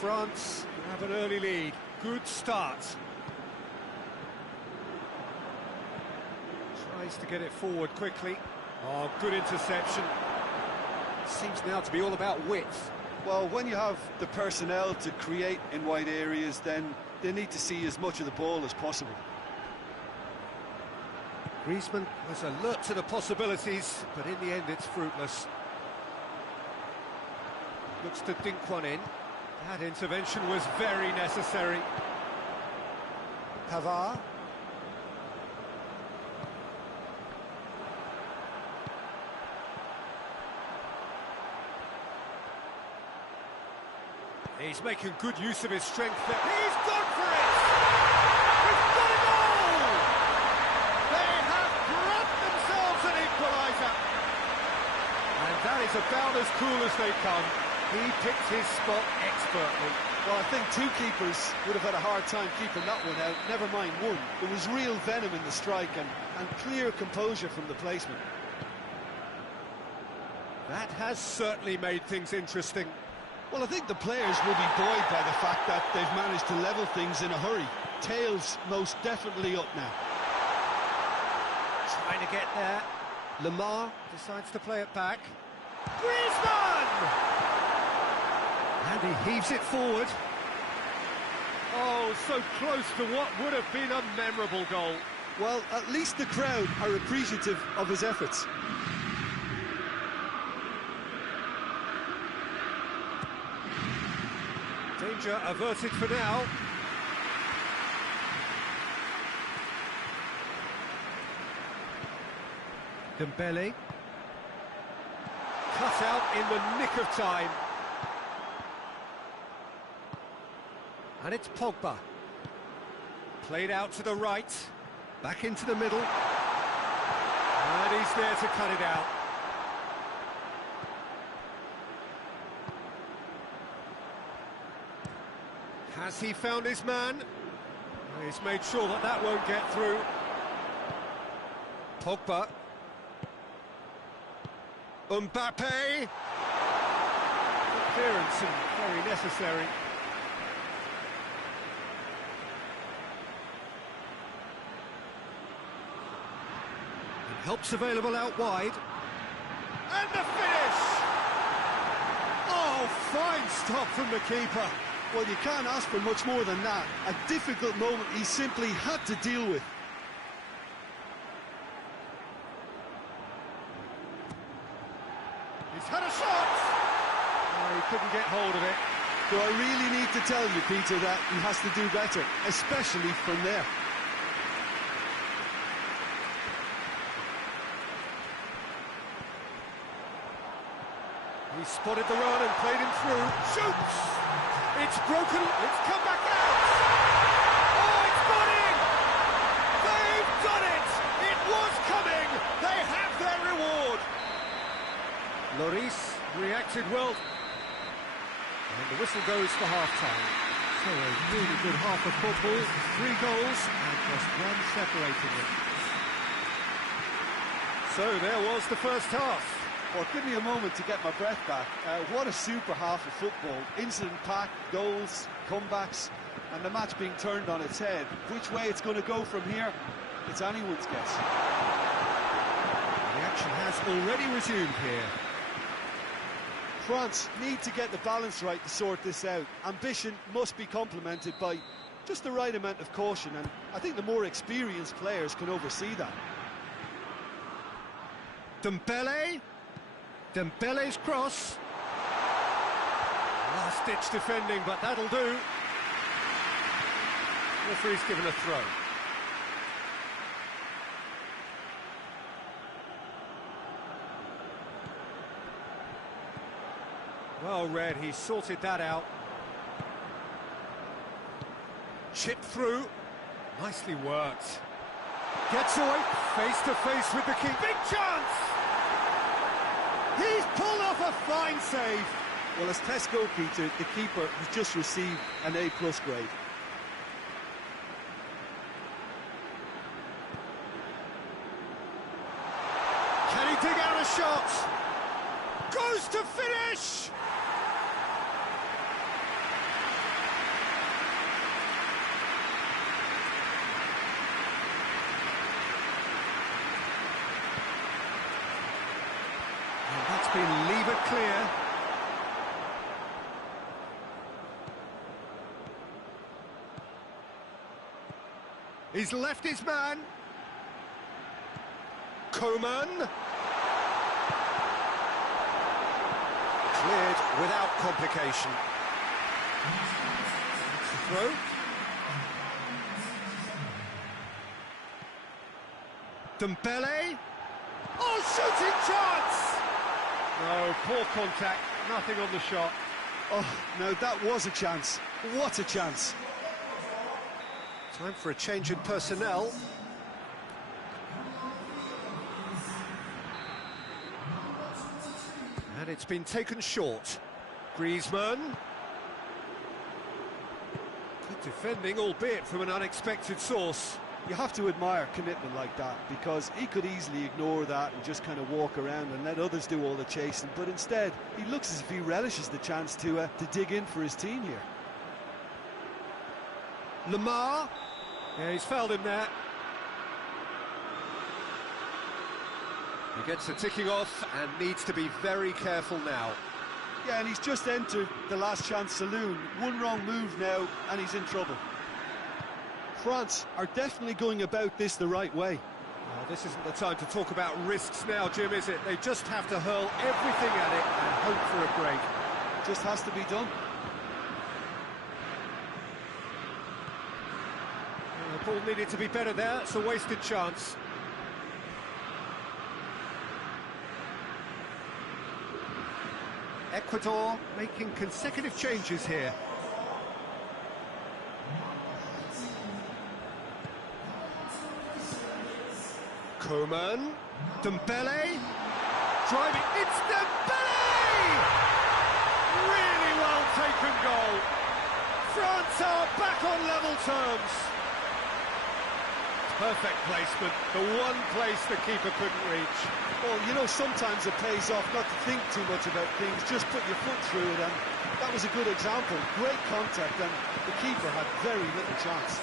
France have an early lead. Good start. Tries to get it forward quickly. Oh, good interception. Seems now to be all about width. Well, when you have the personnel to create in wide areas, then they need to see as much of the ball as possible. Griezmann was alert to the possibilities, but in the end it's fruitless. Looks to dink one in. That intervention was very necessary. Pavard. He's making good use of his strength there. He's gone for it! He's got a goal! They have grabbed themselves an equaliser. And that is about as cool as they come. He picked his spot expertly. Well, I think two keepers would have had a hard time keeping that one out, never mind one. There was real venom in the strike and clear composure from the placement. That has certainly made things interesting. Well, I think the players will be buoyed by the fact that they've managed to level things in a hurry. Tails most definitely up now. Trying to get there. Lamar decides to play it back. Griezmann! And he heaves it forward. Oh, so close to what would have been a memorable goal. Well, at least the crowd are appreciative of his efforts. Danger averted for now. Dembele. Cut out in the nick of time. And it's Pogba. Played out to the right. Back into the middle. And he's there to cut it out. Has he found his man? He's made sure that that won't get through. Pogba. Mbappe. Clearance and very necessary. And help's available out wide. And the finish! Oh, fine stop from the keeper. Well, you can't ask for much more than that. A difficult moment he simply had to deal with. He's had a shot! Oh, he couldn't get hold of it. Do I really need to tell you, Peter, that he has to do better, especially from there? He spotted the run and played him through. Shoots! It's broken, it's come back out! Oh, it's gone in! They've done it! It was coming! They have their reward! Lloris reacted well. And the whistle goes for half-time. So a really good half of football, 3 goals, and just one separating them. So there was the first half. Well, give me a moment to get my breath back. What a super half of football. Incident-packed, goals, comebacks, and the match being turned on its head. Which way it's going to go from here, it's anyone's guess. The action has already resumed here. France need to get the balance right to sort this out. Ambition must be complemented by just the right amount of caution, and I think the more experienced players can oversee that. Dembele. Dembele's cross. Last-ditch defending, but that'll do. Referee's given a throw. Well read, he sorted that out. Chip through. Nicely worked. Gets away, face to face with the keeper. Big chance! He's pulled off a fine save. Well, as tests go, Peter, the keeper has just received an A+ grade. Can he dig out a shot? Goes to finish! And that's been levered clear. He's left his man. Coman. Cleared without complication. Throw. Dembele. Oh, shooting chance! No, poor contact, nothing on the shot. Oh, no, that was a chance. What a chance. Time for a change in personnel. And it's been taken short. Griezmann. Good defending, albeit from an unexpected source. You have to admire commitment like that, because he could easily ignore that and just kind of walk around and let others do all the chasing, but instead he looks as if he relishes the chance to dig in for his team here. Lamar. Yeah, he's fouled him there. He gets the ticking off and needs to be very careful now. Yeah, and he's just entered the last chance saloon. One wrong move now and he's in trouble. France are definitely going about this the right way. Well, this isn't the time to talk about risks now, Jim, is it? They just have to hurl everything at it and hope for a break. Just has to be done. The ball needed to be better there. It's a wasted chance. Ecuador making consecutive changes here. Coman, Dembele, driving, it's Dembele! Really well taken goal. France are back on level terms. Perfect placement, the one place the keeper couldn't reach. Well, you know, sometimes it pays off not to think too much about things, just put your foot through it, and that was a good example. Great contact, and the keeper had very little chance.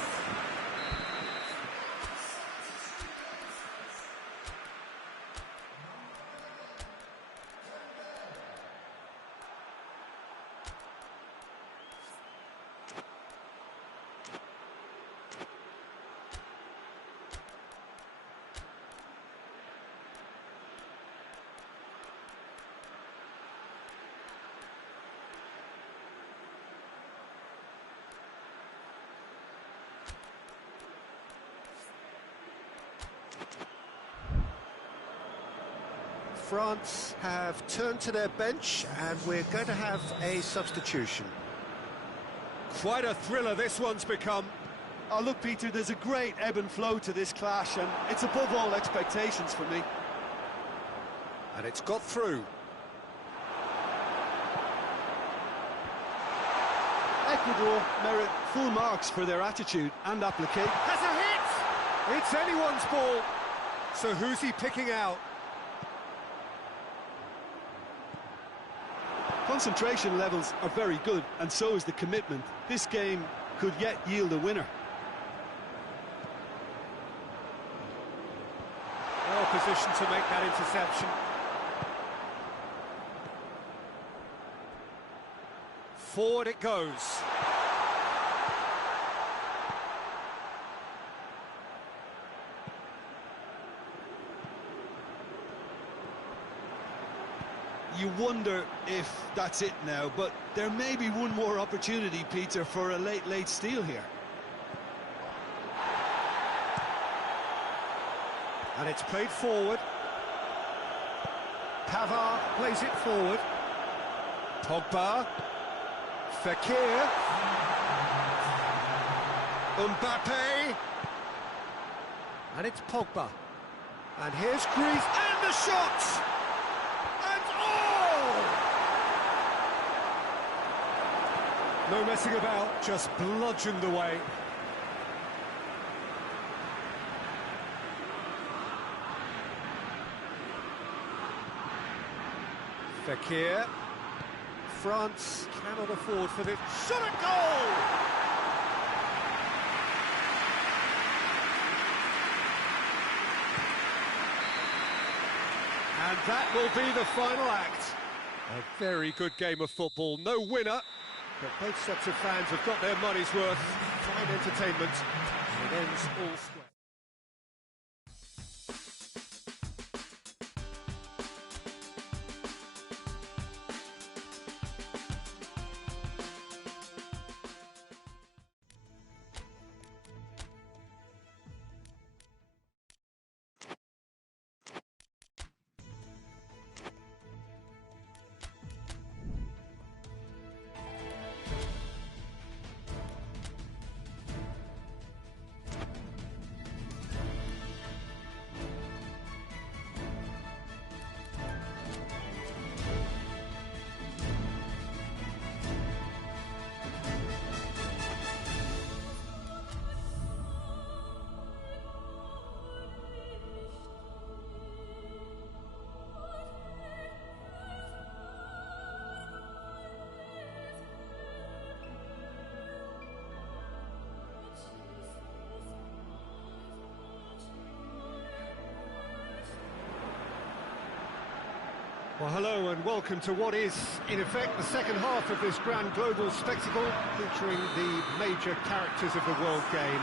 France have turned to their bench and we're going to have a substitution. Quite a thriller this one's become. Oh, look, Peter, there's a great ebb and flow to this clash, and it's above all expectations for me. And it's got through. Ecuador merit full marks for their attitude and application. Has a hit! It's anyone's ball. So who's he picking out? Concentration levels are very good, and so is the commitment. This game could yet yield a winner. Well positioned to make that interception. Forward it goes. You wonder if that's it now, but there may be one more opportunity, Peter, for a late steal here. And it's played forward. Pavard plays it forward. Pogba. Fekir. Mbappe. And it's Pogba. And here's Greece. And the shot! And oh! No messing about, just bludgeoned away. Fekir. France cannot afford for this. Shot a goal! And that will be the final act. A very good game of football. No winner, but both sets of fans have got their money's worth. Fine entertainment. And it ends all square. Well, hello and welcome to what is, in effect, the second half of this grand global spectacle, featuring the major characters of the world game.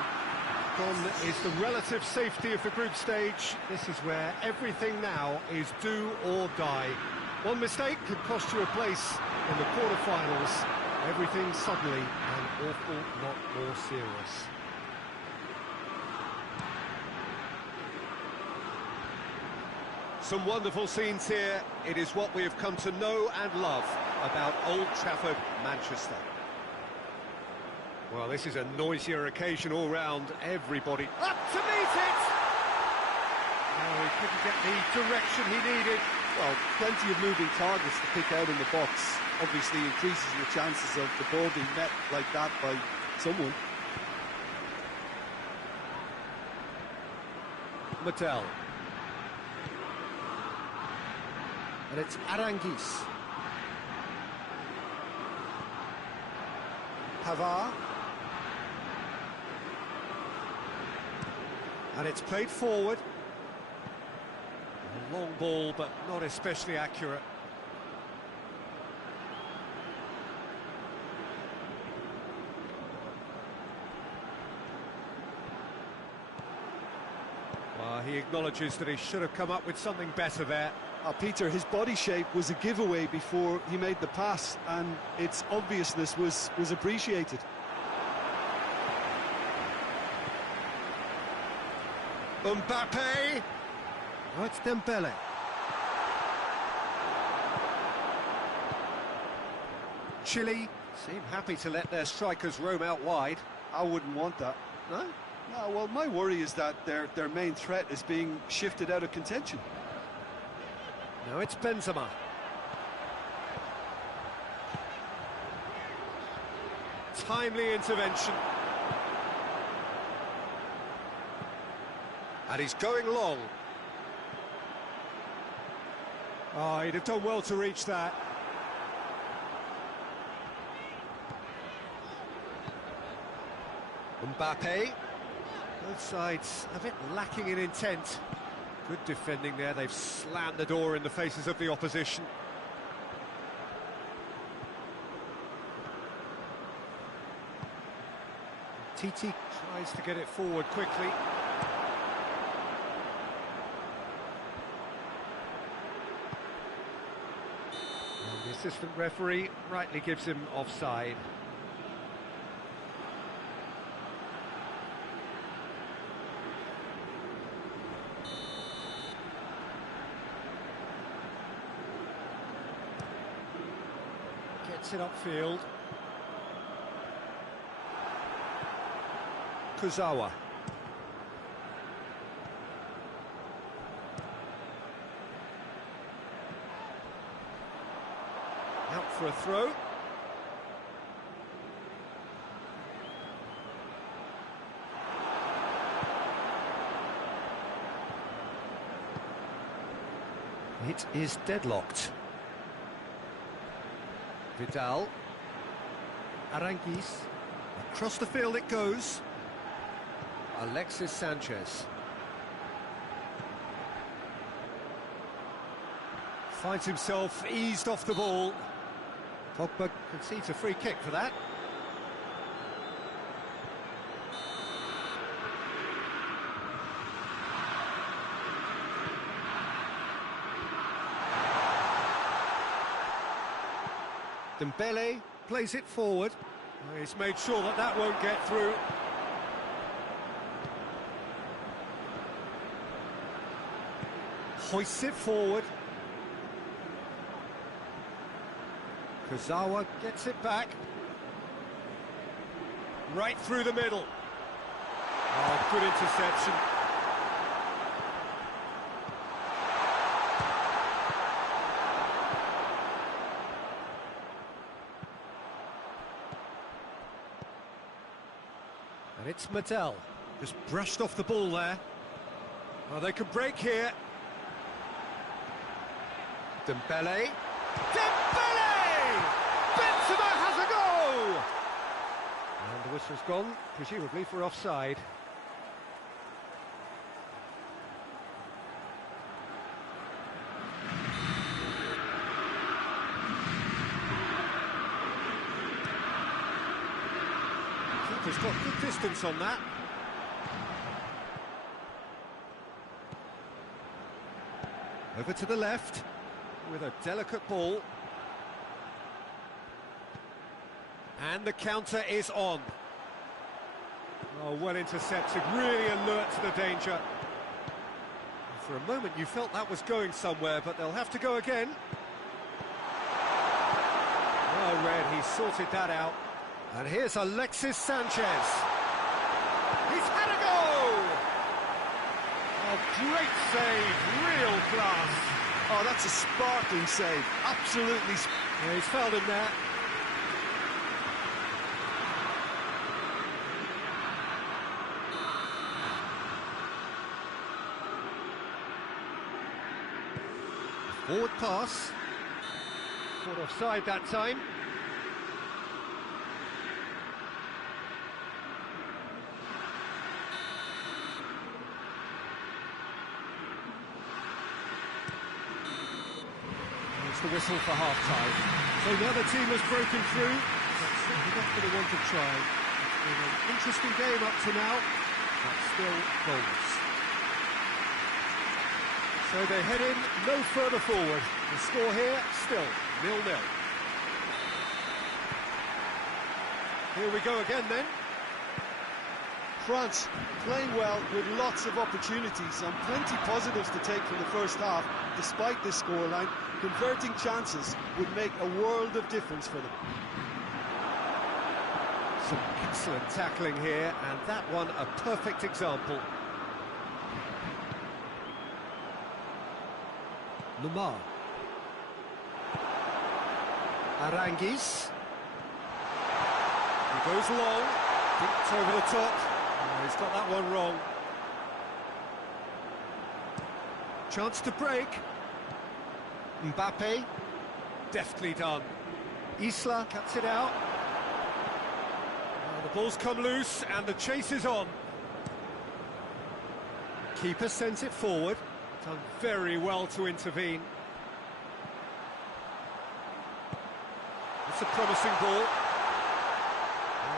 Gone is the relative safety of the group stage. This is where everything now is do or die. One mistake could cost you a place in the quarter-finals. Everything suddenly an awful lot more serious. Some wonderful scenes here. It is what we have come to know and love about Old Trafford, Manchester. Well, this is a noisier occasion all round. Everybody up to meet it! No, he couldn't get the direction he needed. Well, plenty of moving targets to pick out in the box. Obviously increases your chances of the ball being met like that by someone. Mattel. And it's Aranguis. Pavard. And it's played forward. A long ball, but not especially accurate. Well, he acknowledges that he should have come up with something better there. Peter, his body shape was a giveaway before he made the pass, and its obviousness was appreciated. Mbappe! Oh, it's Dembele. Chile seem happy to let their strikers roam out wide. I wouldn't want that. No? No, well, my worry is that their main threat is being shifted out of contention. No, it's Benzema. Timely intervention. And he's going long. Oh, he'd have done well to reach that. Mbappe. Both sides a bit lacking in intent. Good defending there, they've slammed the door in the faces of the opposition. Titi tries to get it forward quickly. And the assistant referee rightly gives him offside. Gets it upfield. Kurzawa. Out for a throw. It is deadlocked. Vidal. Aranguiz. Across the field it goes. Alexis Sanchez. Finds himself eased off the ball. Pogba concedes a free kick for that. Dembele plays it forward. He's made sure that that won't get through. Hoists it forward. Kurzawa gets it back. Right through the middle. Oh, good interception. And it's Mattel. Just brushed off the ball there. Oh, they could break here. Dembele. Dembele! Benzema has a goal! And the whistle's gone, presumably for offside. Keeper's got good distance on that. Over to the left with a delicate ball. And the counter is on. Oh, well intercepted, really alert to the danger. For a moment you felt that was going somewhere, but they'll have to go again. Well read, he sorted that out. And here's Alexis Sanchez. He's had a goal! Oh, great save, real class. Oh, that's a sparkling save, absolutely. Yeah, he's fouled him there. Forward pass. Caught offside that time. It's the whistle for half-time. So the other team has broken through, but certainly not going to want to try. It's been an interesting game up to now, but still goals. So they head in no further forward. The score here, still 0-0. Here we go again then. France playing well with lots of opportunities and plenty positives to take from the first half. Despite this scoreline, converting chances would make a world of difference for them. Some excellent tackling here, and that one a perfect example. Lamar. Aranguiz. He goes long, dipped over the top. Oh, he's got that one wrong. Chance to break. Mbappe. Deftly done. Isla cuts it out. Oh, the ball's come loose and the chase is on. Keeper sends it forward. Done very well to intervene. It's a promising ball.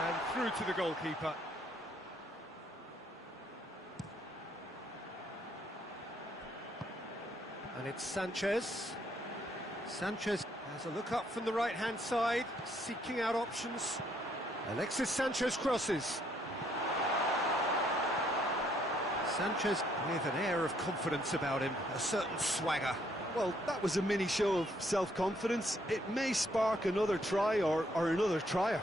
And through to the goalkeeper. And it's Sanchez. Sanchez has a look up from the right-hand side, seeking out options. Alexis Sanchez crosses. Sanchez with an air of confidence about him, a certain swagger. Well, that was a mini show of self-confidence. It may spark another try or another trier.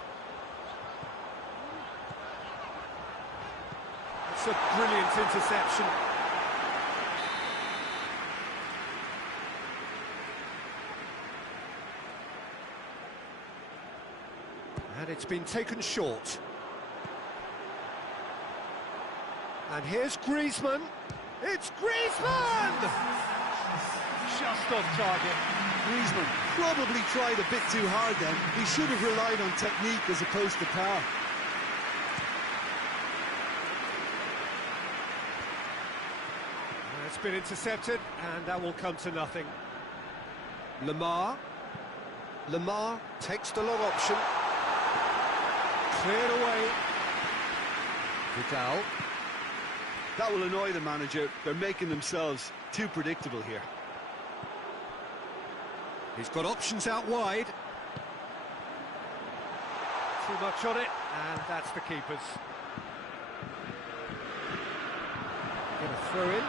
It's a brilliant interception. And it's been taken short. And here's Griezmann. It's Griezmann! Just off target. Griezmann probably tried a bit too hard then. He should have relied on technique as opposed to power. It's been intercepted, and that will come to nothing. Lamar takes the long option. Cleared away. Vidal. That will annoy the manager. They're making themselves too predictable here. He's got options out wide. Too much on it, and that's the keeper's. Gonna throw in.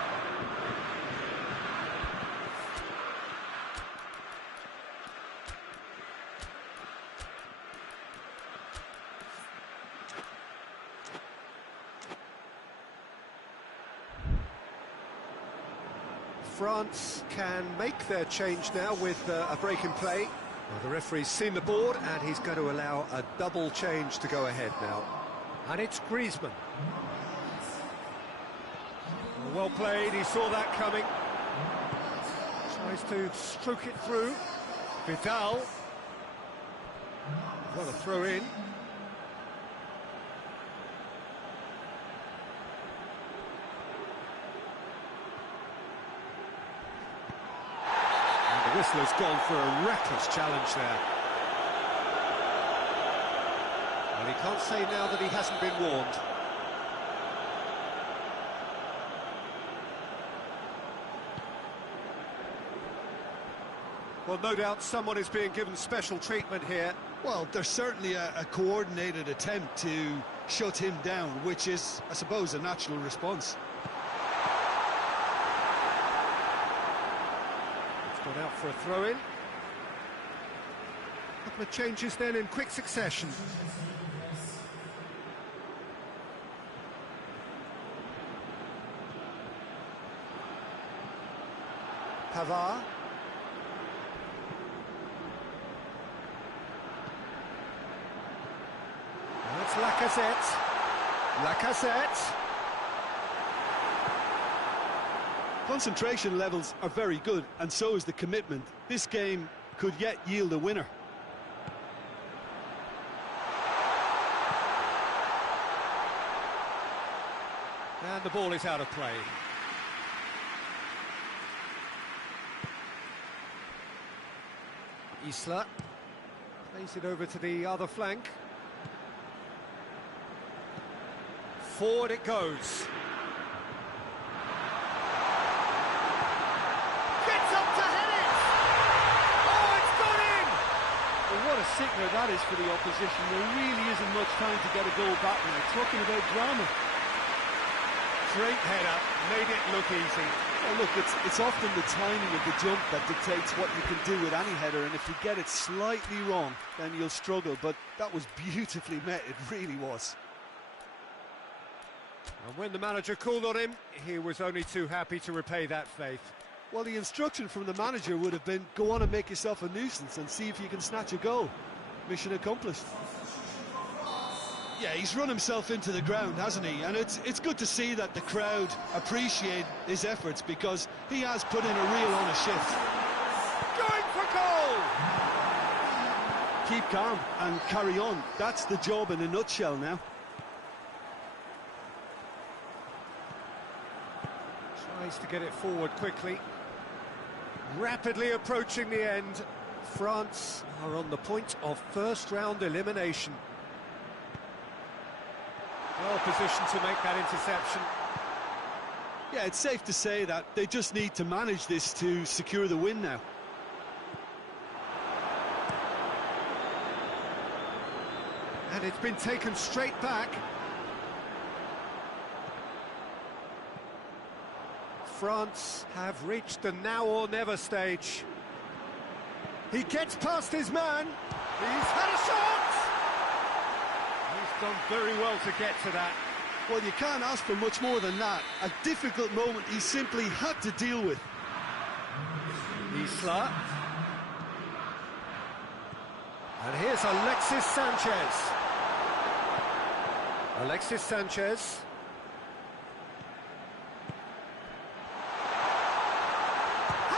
France can make their change now with a break in play. Well, the referee's seen the board and he's going to allow a double change to go ahead now. And it's Griezmann. Well played, he saw that coming. Tries to stroke it through. Vidal. What a throw in. The whistler's gone for a reckless challenge there. Well, he can't say now that he hasn't been warned. Well, no doubt someone is being given special treatment here. Well, there's certainly a coordinated attempt to shut him down, which is, I suppose, a natural response. Gone out for a throw-in. Couple of changes then in quick succession. Pavard. That's Lacazette. Lacazette. Concentration levels are very good, and so is the commitment. This game could yet yield a winner. And the ball is out of play. Isla plays it over to the other flank. Forward it goes. What a sickener that is for the opposition. There really isn't much time to get a goal back now. Talking about drama. Great header, made it look easy. Well, look, it's often the timing of the jump that dictates what you can do with any header, and if you get it slightly wrong, then you'll struggle. But that was beautifully met, it really was. And when the manager called on him, he was only too happy to repay that faith. Well, the instruction from the manager would have been, go on and make yourself a nuisance and see if you can snatch a goal. Mission accomplished. Yeah, he's run himself into the ground, hasn't he? And it's good to see that the crowd appreciate his efforts, because he has put in a real honest shift. Going for goal! Keep calm and carry on. That's the job in a nutshell now. Tries to get it forward quickly. Rapidly approaching the end. France are on the point of first-round elimination. Well positioned to make that interception. Yeah, it's safe to say that they just need to manage this to secure the win now. And it's been taken straight back. France have reached the now or never stage. He gets past his man. He's had a shot! He's done very well to get to that. Well, you can't ask for much more than that. A difficult moment he simply had to deal with. Isla. And here's Alexis Sanchez. Alexis Sanchez.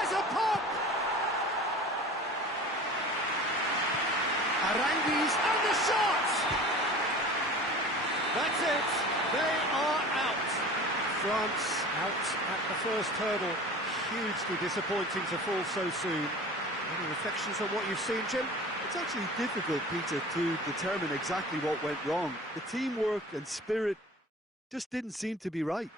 Has a pop! Aranguiz and the shot! That's it. They are out. France out at the first hurdle. Hugely disappointing to fall so soon. Any reflections on what you've seen, Jim? It's actually difficult, Peter, to determine exactly what went wrong. The teamwork and spirit just didn't seem to be right.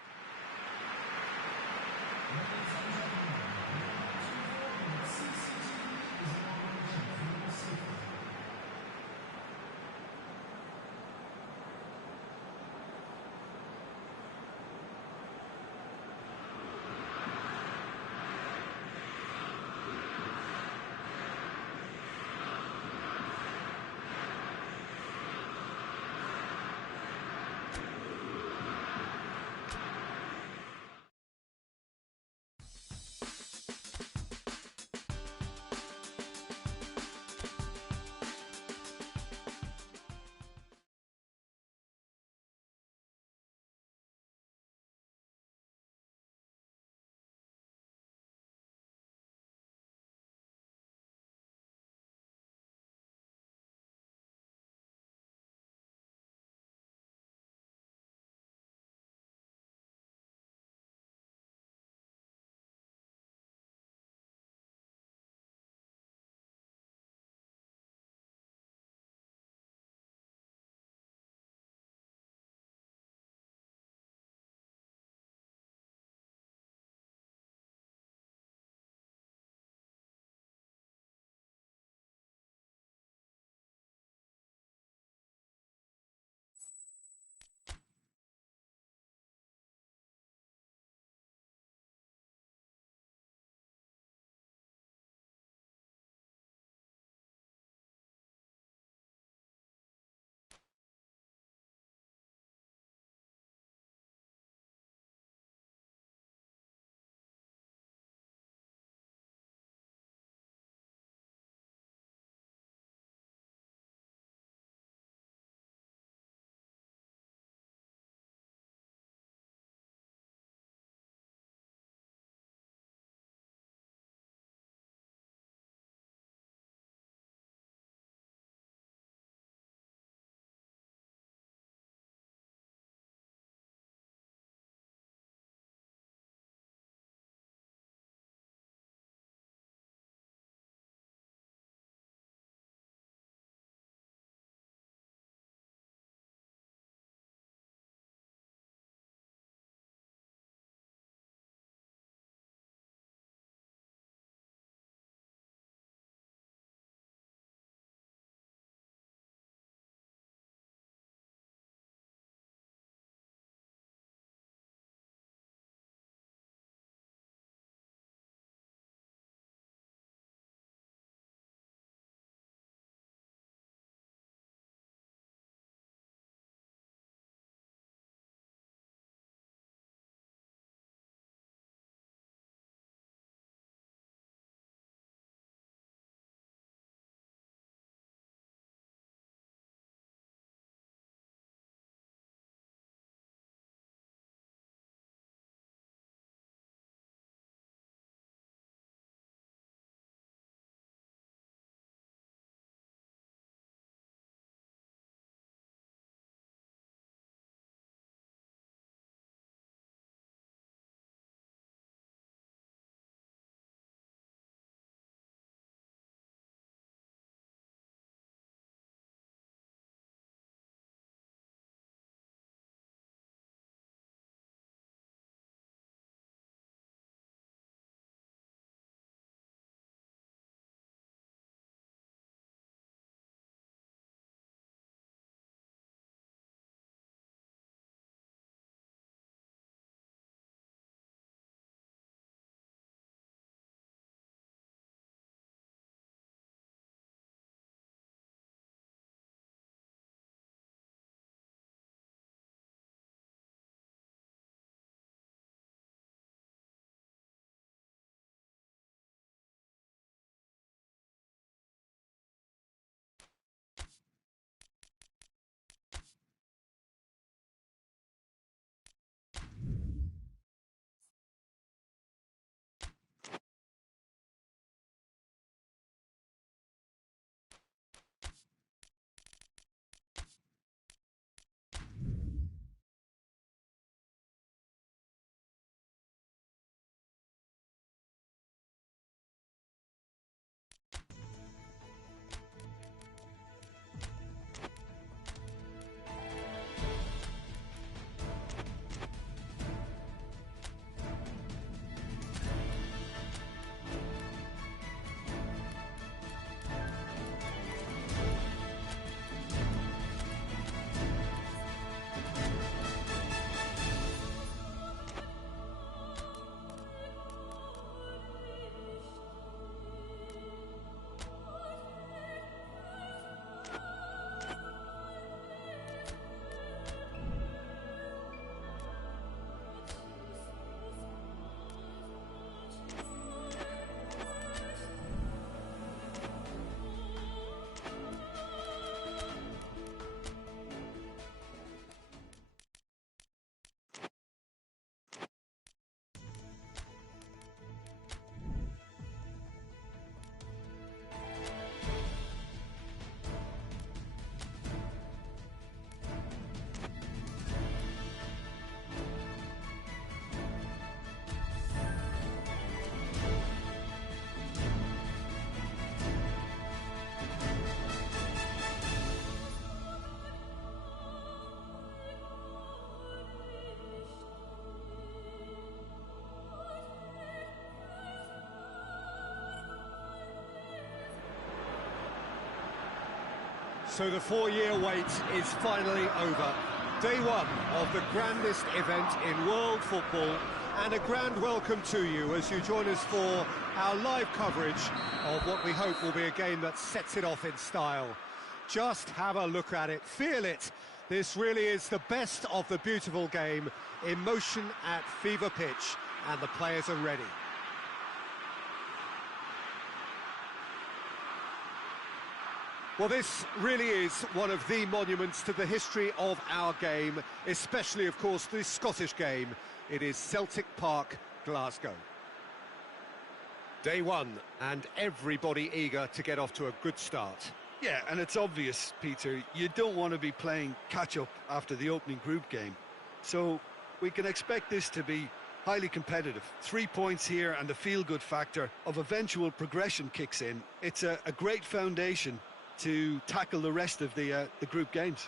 So the 4-year wait is finally over. Day one of the grandest event in world football, and a grand welcome to you as you join us for our live coverage of what we hope will be a game that sets it off in style. Just have a look at it, feel it. This really is the best of the beautiful game, emotion at fever pitch, and the players are ready. Well, this really is one of the monuments to the history of our game, especially, of course, the Scottish game. It is Celtic Park, Glasgow. Day one, and everybody eager to get off to a good start. Yeah, and it's obvious, Peter, you don't want to be playing catch-up after the opening group game. So we can expect this to be highly competitive. 3 points here and the feel-good factor of eventual progression kicks in. It's a great foundation to tackle the rest of the group games.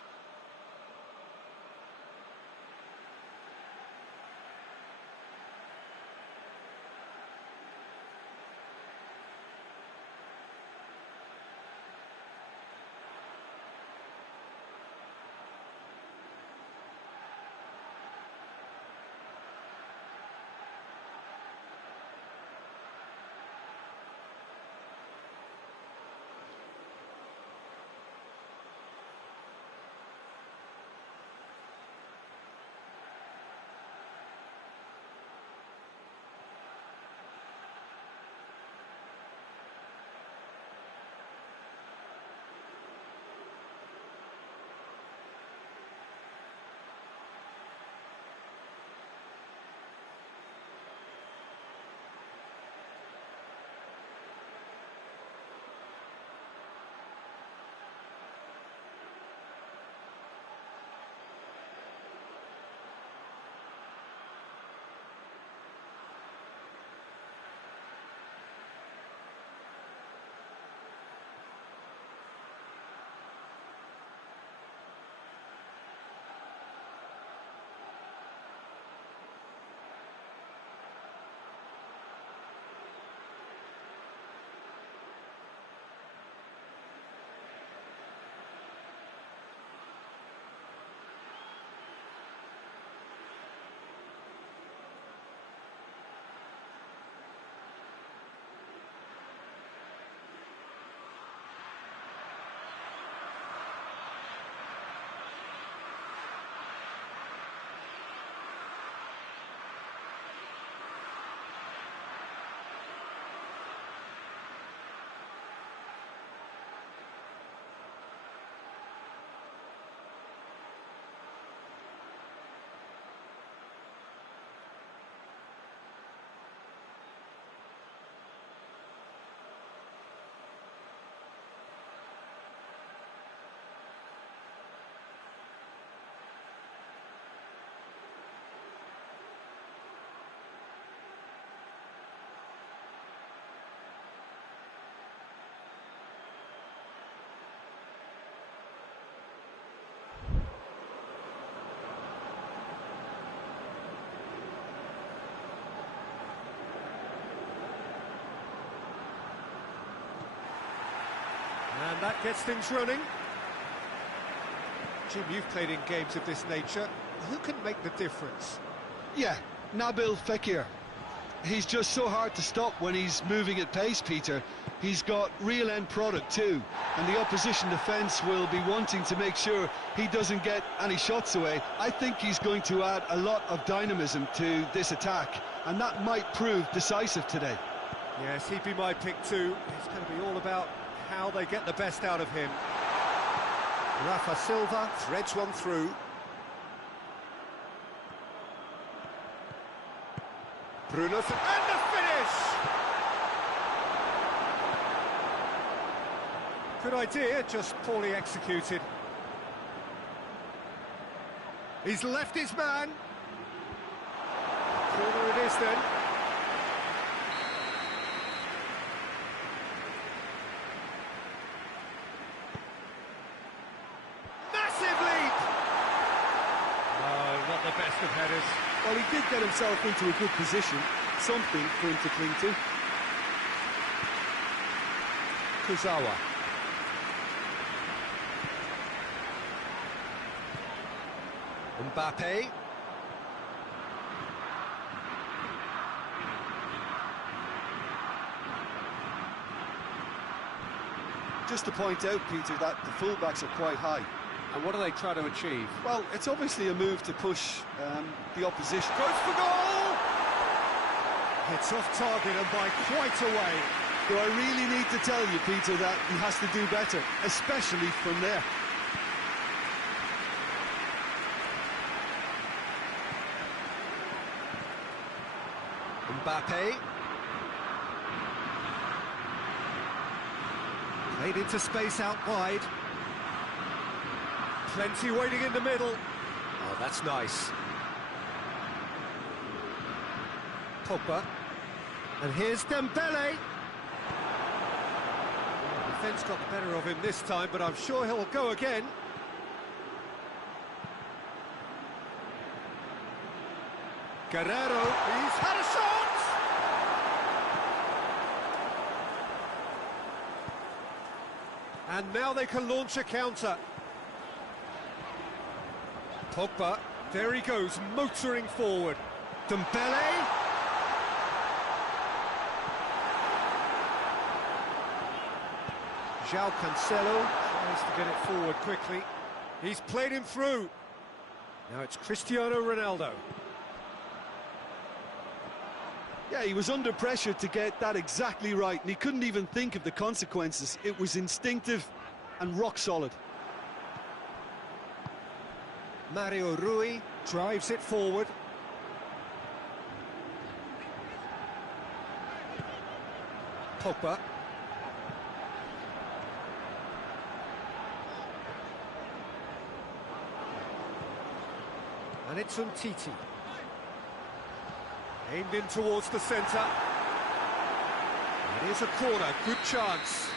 And that gets things running. Jim, you've played in games of this nature. Who can make the difference? Yeah, Nabil Fekir. He's just so hard to stop when he's moving at pace, Peter. He's got real end product too, and the opposition defence will be wanting to make sure he doesn't get any shots away. I think he's going to add a lot of dynamism to this attack, and that might prove decisive today. Yes, he'd be my pick too. It's going to be all about how they get the best out of him. Rafa Silva threads one through. Bruno, and the finish! Good idea, just poorly executed. He's left his man. Corner it is then. The best of headers. Well, he did get himself into a good position, something for him to cling to. Kurzawa. Mbappe. Just to point out, Peter, that the fullbacks are quite high. And what do they try to achieve? Well, it's obviously a move to push the opposition. Goes for goal! It's off target and by quite a way. Do I really need to tell you, Peter, that he has to do better, especially from there? Mbappe. Played into space out wide. Plenty waiting in the middle. Oh, that's nice. Pogba. And here's Dembele. The defence got the better of him this time, but I'm sure he'll go again. Guerrero, he's had a shot! And now they can launch a counter. Pogba, there he goes, motoring forward. Dembele. João Cancelo tries to get it forward quickly. He's played him through. Now it's Cristiano Ronaldo. Yeah, he was under pressure to get that exactly right, and he couldn't even think of the consequences. It was instinctive and rock solid. Mario Rui drives it forward. Pogba. And it's Umtiti. Aimed in towards the centre. It is a corner, good chance.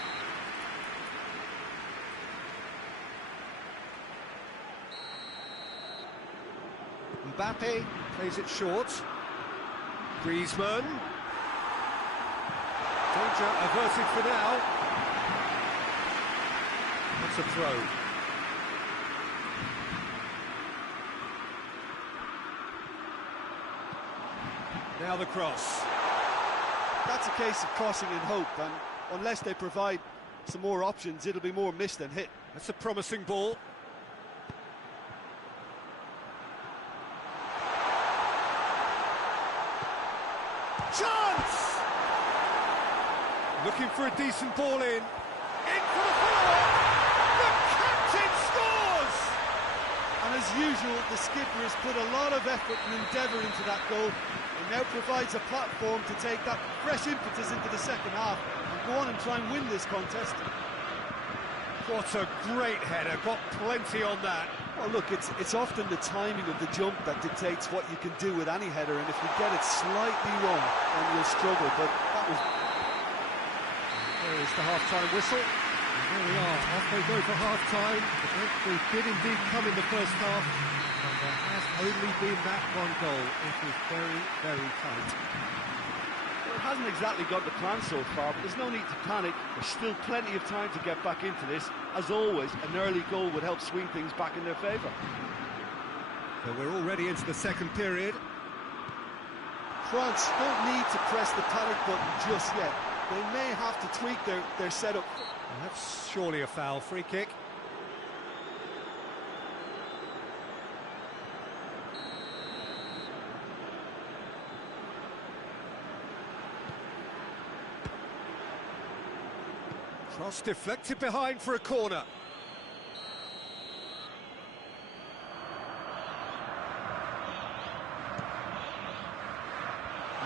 Mbappe plays it short. Griezmann. Danger averted for now. That's a throw. Now the cross. That's a case of crossing in hope, and unless they provide some more options, it'll be more miss than hit. That's a promising ball. Chance! Looking for a decent ball in. In for the follow-up! The captain scores! And as usual, the skipper has put a lot of effort and endeavour into that goal. It now provides a platform to take that fresh impetus into the second half and go on and try and win this contest. What a great header, got plenty on that. Well, look, it's often the timing of the jump that dictates what you can do with any header, and if you get it slightly wrong, then you'll struggle, but that was... There is the half-time whistle. And there we are, off they go for half-time. The breakthrough did indeed come in the first half, and there has only been that one goal. It was very, very tight. Well, it hasn't exactly got the plan so far, but there's no need to panic. There's still plenty of time to get back into this. As always, an early goal would help swing things back in their favour. So we're already into the second period. France don't need to press the panic button just yet. They may have to tweak their setup. And that's surely a foul, free kick. Cross deflected behind for a corner.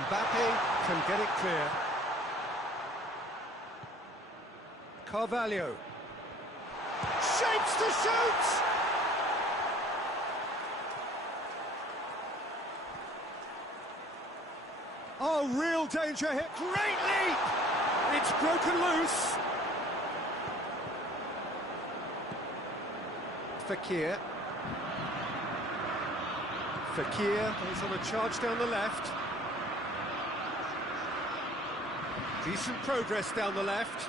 Mbappe can get it clear. Carvalho. Shapes to shoot! Oh, real danger here. Great leap! It's broken loose. Fekir goes on a charge down the left. Decent progress down the left.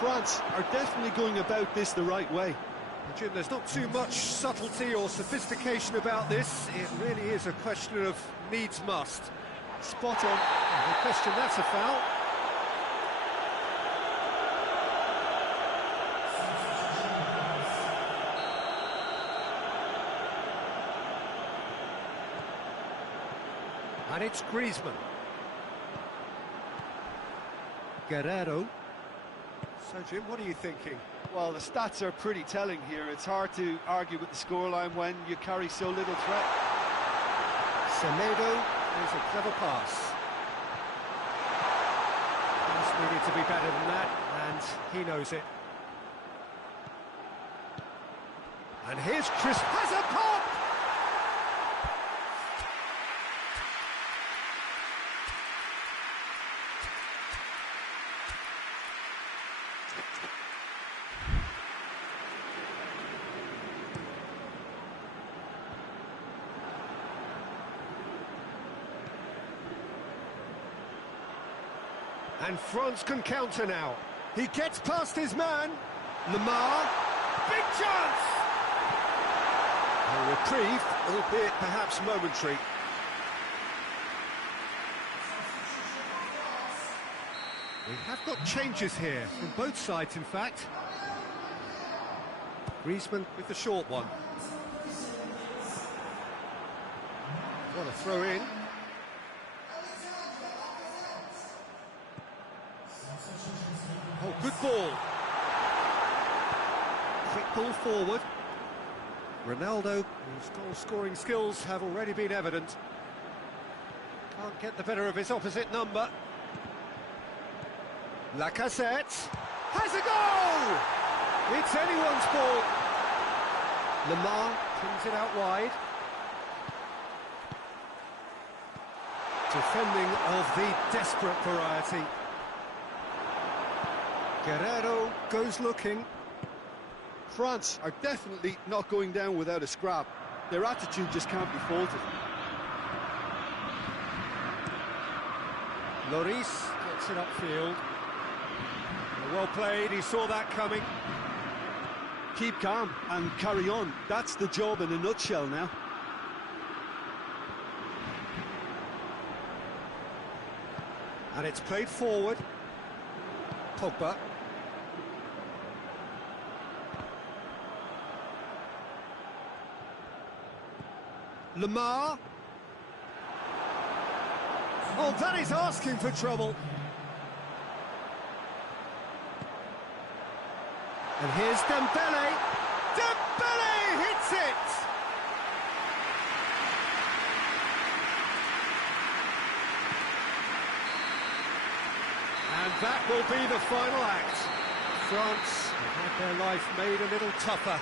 France are definitely going about this the right way. Jim, there's not too much subtlety or sophistication about this. It really is a question of needs must. Spot on. No question, that's a foul. And it's Griezmann. Guerrero. So, Jim, what are you thinking? Well, the stats are pretty telling here. It's hard to argue with the scoreline when you carry so little threat. Semedo is a clever pass. Just needed to be better than that, and he knows it. And here's Chris, has a pop! And France can counter now. He gets past his man. Lemar. Big chance! A reprieve, albeit perhaps momentary. We have got changes here, from both sides in fact. Griezmann with the short one. What a throw in. Oh, good ball. Quick ball forward. Ronaldo, whose goal-scoring skills have already been evident. Can't get the better of his opposite number. Lacazette has a goal! It's anyone's ball. Lemar brings it out wide. Defending of the desperate variety. Guerrero goes looking. France are definitely not going down without a scrap. Their attitude just can't be faulted. Lloris gets it upfield. Well played, he saw that coming. Keep calm and carry on. That's the job in a nutshell now. And it's played forward. Pogba. Lemar. Oh, that is asking for trouble. And here's Dembele. Dembele hits it! And that will be the final act. France have had their life made a little tougher.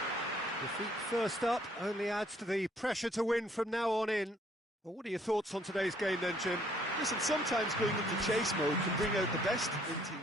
Defeat first up only adds to the pressure to win from now on in. Well, what are your thoughts on today's game then, Jim? Listen, sometimes going into chase mode can bring out the best in teams.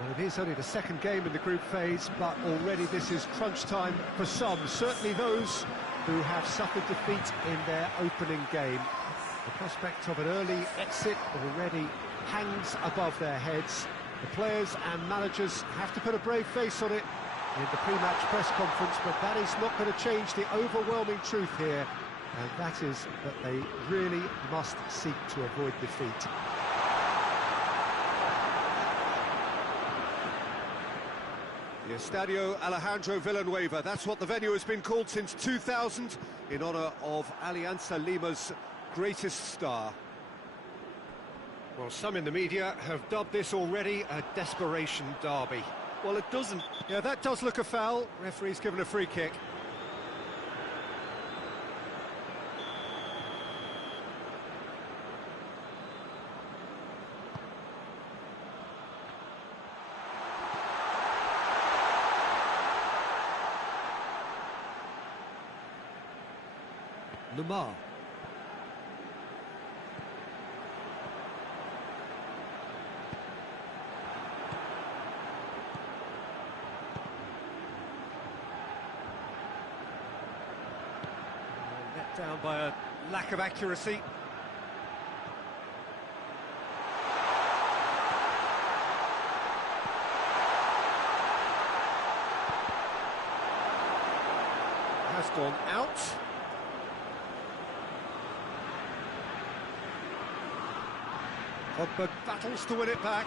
Well, it is only the second game in the group phase, but already this is crunch time for some, certainly those who have suffered defeat in their opening game. The prospect of an early exit already hangs above their heads. The players and managers have to put a brave face on it in the pre-match press conference, but that is not going to change the overwhelming truth here, and that is that they really must seek to avoid defeat. The Estadio Alejandro Villanueva, that's what the venue has been called since 2000 in honour of Alianza Lima's greatest star. Well, some in the media have dubbed this already a desperation derby. Well, it doesn't. Yeah, that does look a foul. Referee's given a free kick. Lamar. Let down by a lack of accuracy. Has gone out. Pogba battles to win it back.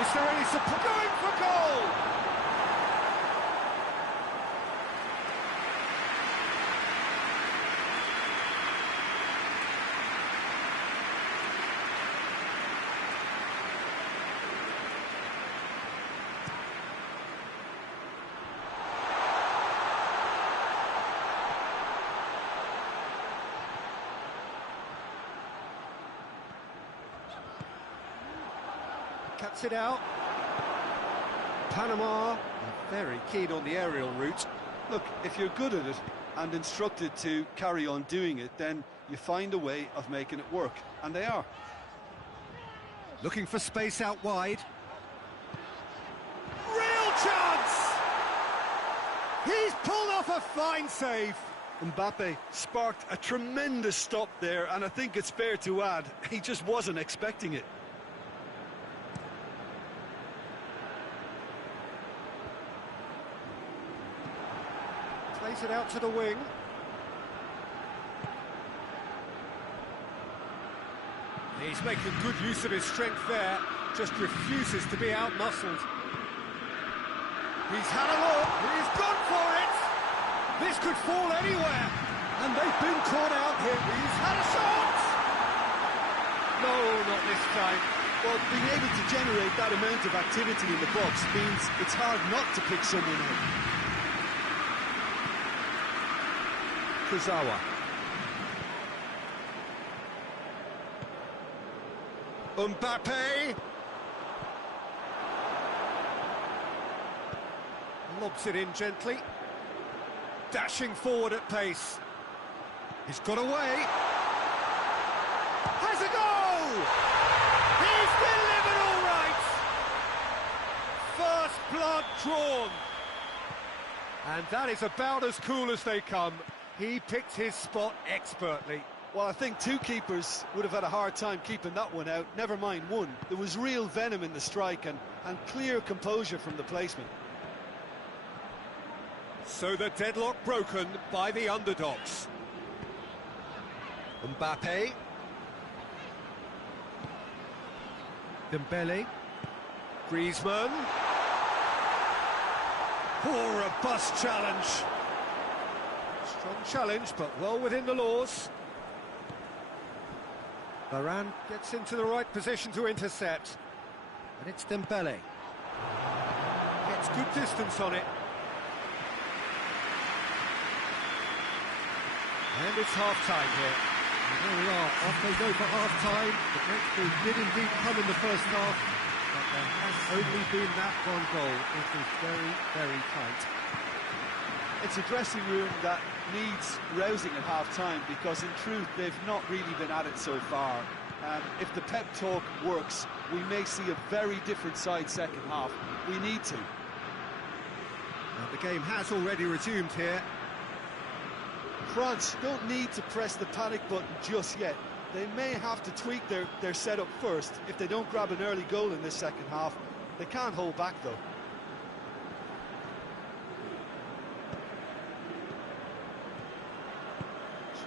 Is there any support? Going for goal! Cuts it out. Panama are very keen on the aerial route. Look, if you're good at it and instructed to carry on doing it, then you find a way of making it work, and they are. Looking for space out wide. Real chance! He's pulled off a fine save. Mbappe sparked a tremendous stop there, and I think it's fair to add, he just wasn't expecting it. Plays it out to the wing. He's making good use of his strength there, just refuses to be out-muscled. He's had a look, he's gone for it! This could fall anywhere, and they've been caught out here. He's had a shot! No, not this time. Well, being able to generate that amount of activity in the box means it's hard not to pick someone out. Kurzawa. Mbappe. Lobs it in gently. Dashing forward at pace. He's got away. Has a goal! He's delivered all right! First blood drawn. And that is about as cool as they come. He picked his spot expertly. Well, I think two keepers would have had a hard time keeping that one out, never mind one. There was real venom in the strike and clear composure from the placement. So the deadlock broken by the underdogs. Mbappe. Dembele. Griezmann. Oh, robust challenge. Strong challenge, but well within the laws. Varane gets into the right position to intercept. And it's Dembele. Gets good distance on it. And it's half-time here. And there we are, off they go for half-time. The breakthrough did indeed come in the first half, but there has only been that one goal. It was very, very tight. It's a dressing room that needs rousing at half-time because, in truth, they've not really been at it so far. If the pep talk works, we may see a very different side second half. We need to. And the game has already resumed here. France don't need to press the panic button just yet. They may have to tweak their setup first if they don't grab an early goal in this second half. They can't hold back, though.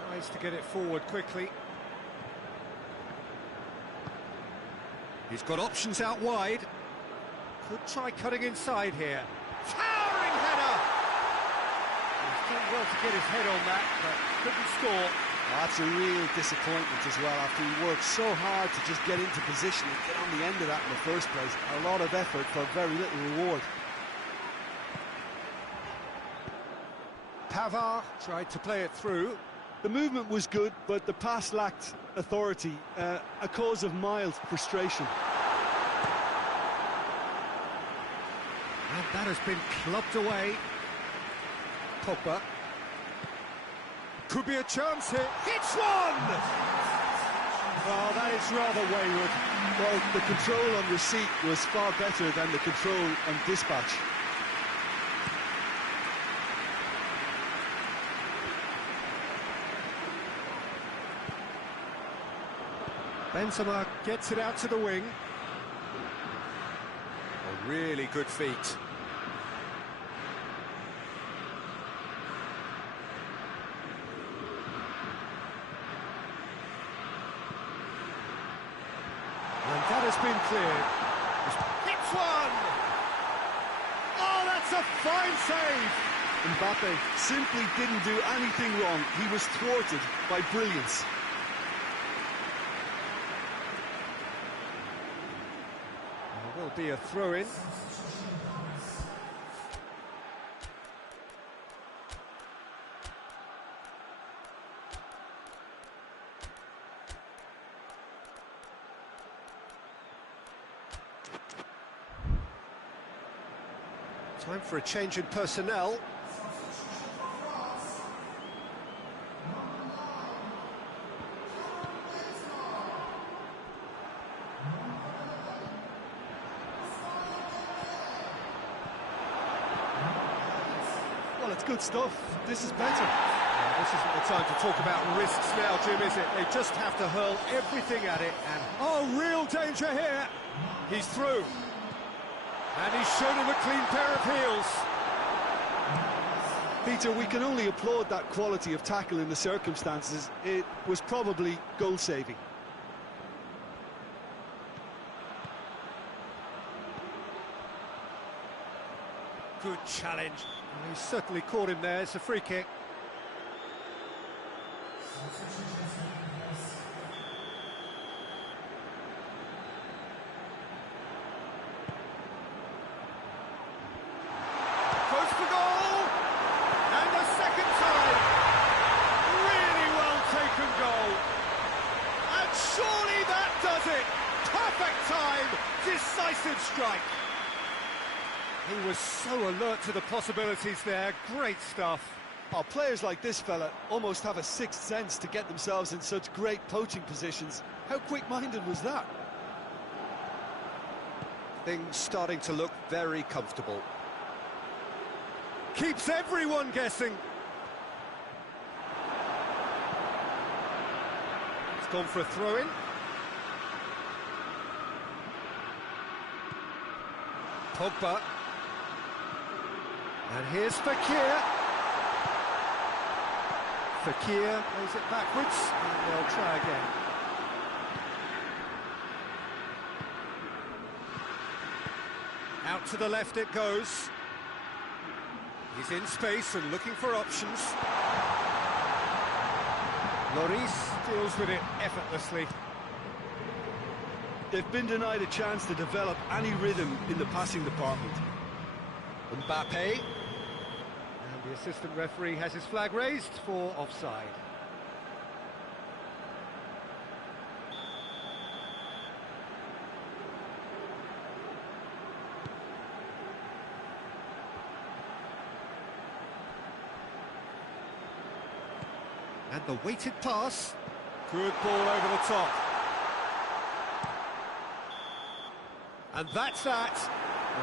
Tries to get it forward quickly. He's got options out wide. Could try cutting inside here. Towering header! He's done well to get his head on that, but couldn't score. That's a real disappointment as well, after he worked so hard to just get into position and get on the end of that in the first place. A lot of effort for very little reward. Pavard tried to play it through. The movement was good, but the pass lacked authority, a cause of mild frustration. And that has been clubbed away. Pogba. Could be a chance here. Hits one! Oh, that is rather wayward. Well, the control on receipt was far better than the control on dispatch. Benzema gets it out to the wing. A really good feat. And that has been cleared. Hits one! Oh, that's a fine save! Mbappe simply didn't do anything wrong. He was thwarted by brilliance. There will be a throw-in. Time for a change in personnel. Well, it's good stuff. This is better. This isn't the time to talk about risks now, Jim, is it? They just have to hurl everything at it, and oh, real danger here! He's through. And he's shown him a clean pair of heels. Peter, we can only applaud that quality of tackle in the circumstances. It was probably goal-saving. Good challenge. He certainly caught him there. It's a free kick. Goes for goal! And the second time! Really well taken goal. And surely that does it! Perfect time! Decisive strike! He was so alert to the possibilities there. Great stuff. Oh, players like this fella almost have a sixth sense to get themselves in such great poaching positions. How quick-minded was that? Things starting to look very comfortable. Keeps everyone guessing. It's gone for a throw-in. Pogba. And here's Fekir. Fekir plays it backwards, and they'll try again. Out to the left it goes. He's in space and looking for options. Lloris deals with it effortlessly. They've been denied a chance to develop any rhythm in the passing department. Mbappe. And the assistant referee has his flag raised for offside. And the weighted pass. Good ball over the top. And that's that.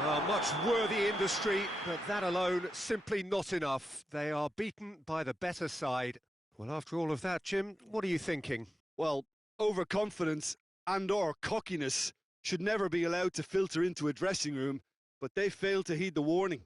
Oh, much worthy industry, but that alone simply not enough. They are beaten by the better side. Well, after all of that, Jim, what are you thinking? Well, overconfidence and/or cockiness should never be allowed to filter into a dressing room, but they failed to heed the warning.